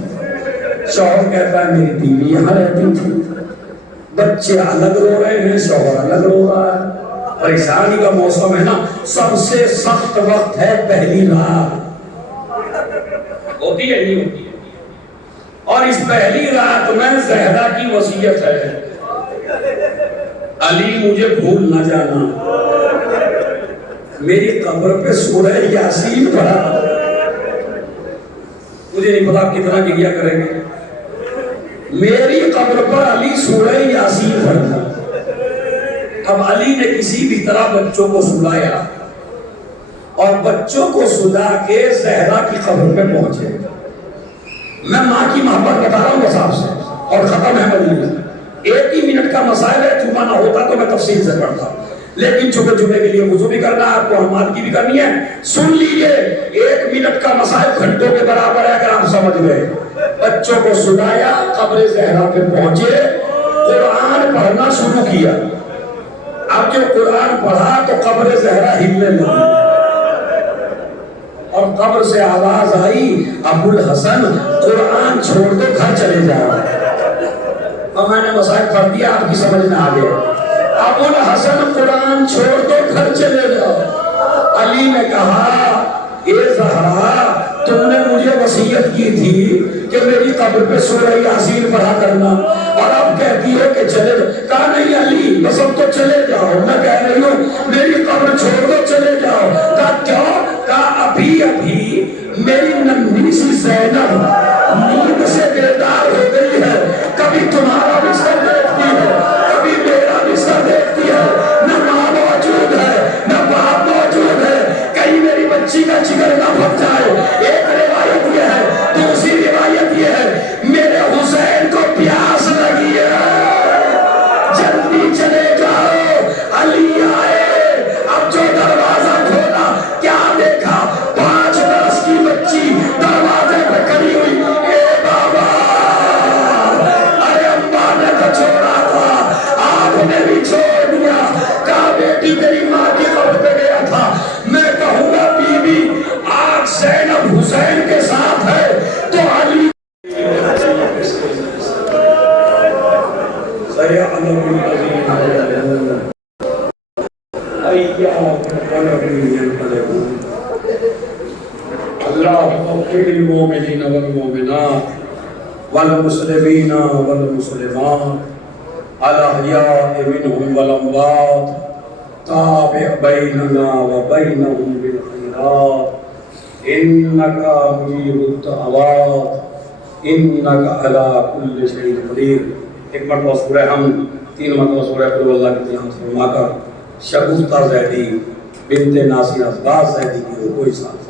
شوہر کہتا ہے میری بیوی یہاں رہتی تھی۔ بچے الگ رو رہے ہیں، شوہر الگ رو رہا ہے۔ پریشانی کا موسم ہے نا، سب سے سخت وقت ہے پہلی رات۔ ہوتی ہے نہیں ہوتی ہے؟ اور اس پہلی رات میں زہرا کی وصیت ہے، علی مجھے بھول نہ جانا، میری قبر پہ سورہ یاسین پڑھا۔ مجھے نہیں پتا کتنا گریہ کریں گے، میری قبر پر علی سورہ یاسین پڑھا۔ اب علی نے کسی بھی طرح بچوں کو سلایا اور بچوں کو سلا کے زہرا کی قبر پہ پہنچے۔ میں ماں کی محبت بتا رہا ہوں بس آپ سے، اور ختم ہے مدینہ۔ ایک ہی منٹ کا مسائل ہے، جمعہ نہ ہوتا تو میں تفصیل سے پڑھتا، لیکن چونکہ جمعے کے لیے وضو بھی کرنا ہے، آپ کو حماد کی بھی کرنی ہے۔ سن لیجئے، ایک منٹ کا مسائل گھنٹوں کے برابر ہے اگر آپ سمجھ گئے۔ بچوں کو سلایا، قبر زہرا پہ پہنچے، قرآن پڑھنا شروع کیا۔ اب جو قرآن پڑھا تو قبر زہرا ہلنے لگی اور قبر سے آواز آئی، ابو الحسن قرآن چھوڑ دو گھر چلے جاؤ۔ اور میں نے مسائل پڑھ دیا، آپ کی سمجھ میں آ گیا۔ ابو الحسن قرآن چھوڑ دو گھر چلے جاؤ۔ علی نے کہا اے زہرا، تم نے مجھے وصیت کی تھی کہ میری قبر پہ سورہ یاسین پڑھا کرنا، اور اب کہتی ہو کہ چلے جاؤ۔ کہا نہیں علی بس اب تو چلے جاؤ، میں کہہ رہی ہوں میری قبر چھوڑ دو چلے جاؤ۔ کہا کیوں؟ کہا ابھی ابھی میری ننھی سی زینب نیند سے بیدار ہو گئی ہے، کبھی تمہارا بستر دیکھتی ہے، کبھی میرا بستر دیکھتی ہے، نہ ماں موجود ہے نہ باپ موجود ہے، کہیں میری بچی کا جگر نہ پھٹ جائے۔ ایک روایت یہ ہے، دوسری روایت یہ ہے میرے حسین کو پیاس لگی ہے، جلدی چلے جاؤ۔ علی آئے، اب جو دروازہ کھولا کیا دیکھا؟ 5 برس کی بچی دروازے پہ کھڑی ہوئی۔ اے بابا، ارے اماں نے تو چھوڑا تھا، آپ نے بھی چھوڑ دیا۔ کہا بیٹی تیری ماں کی قبر پہ گیا تھا، میں کہوں گا بی بی آج زینب حسین کے ساتھ ہے تو علی اللهم اغفر للمؤمنين والمؤمنات والمسلمين والمسلمات الأحياء منهم والأموات، تابع بيننا وبينهم بالخيرات إنك مجيب الدعوات إنك على كل شيء قدير۔ ایک مرتبہ سورہ حمد، 3 مرتبہ سورہ قل اللہ کی تلاوت فرما کر شگفتہ زیدی بنت ناصر عباس زیدی کی وہ کوئی ساتھ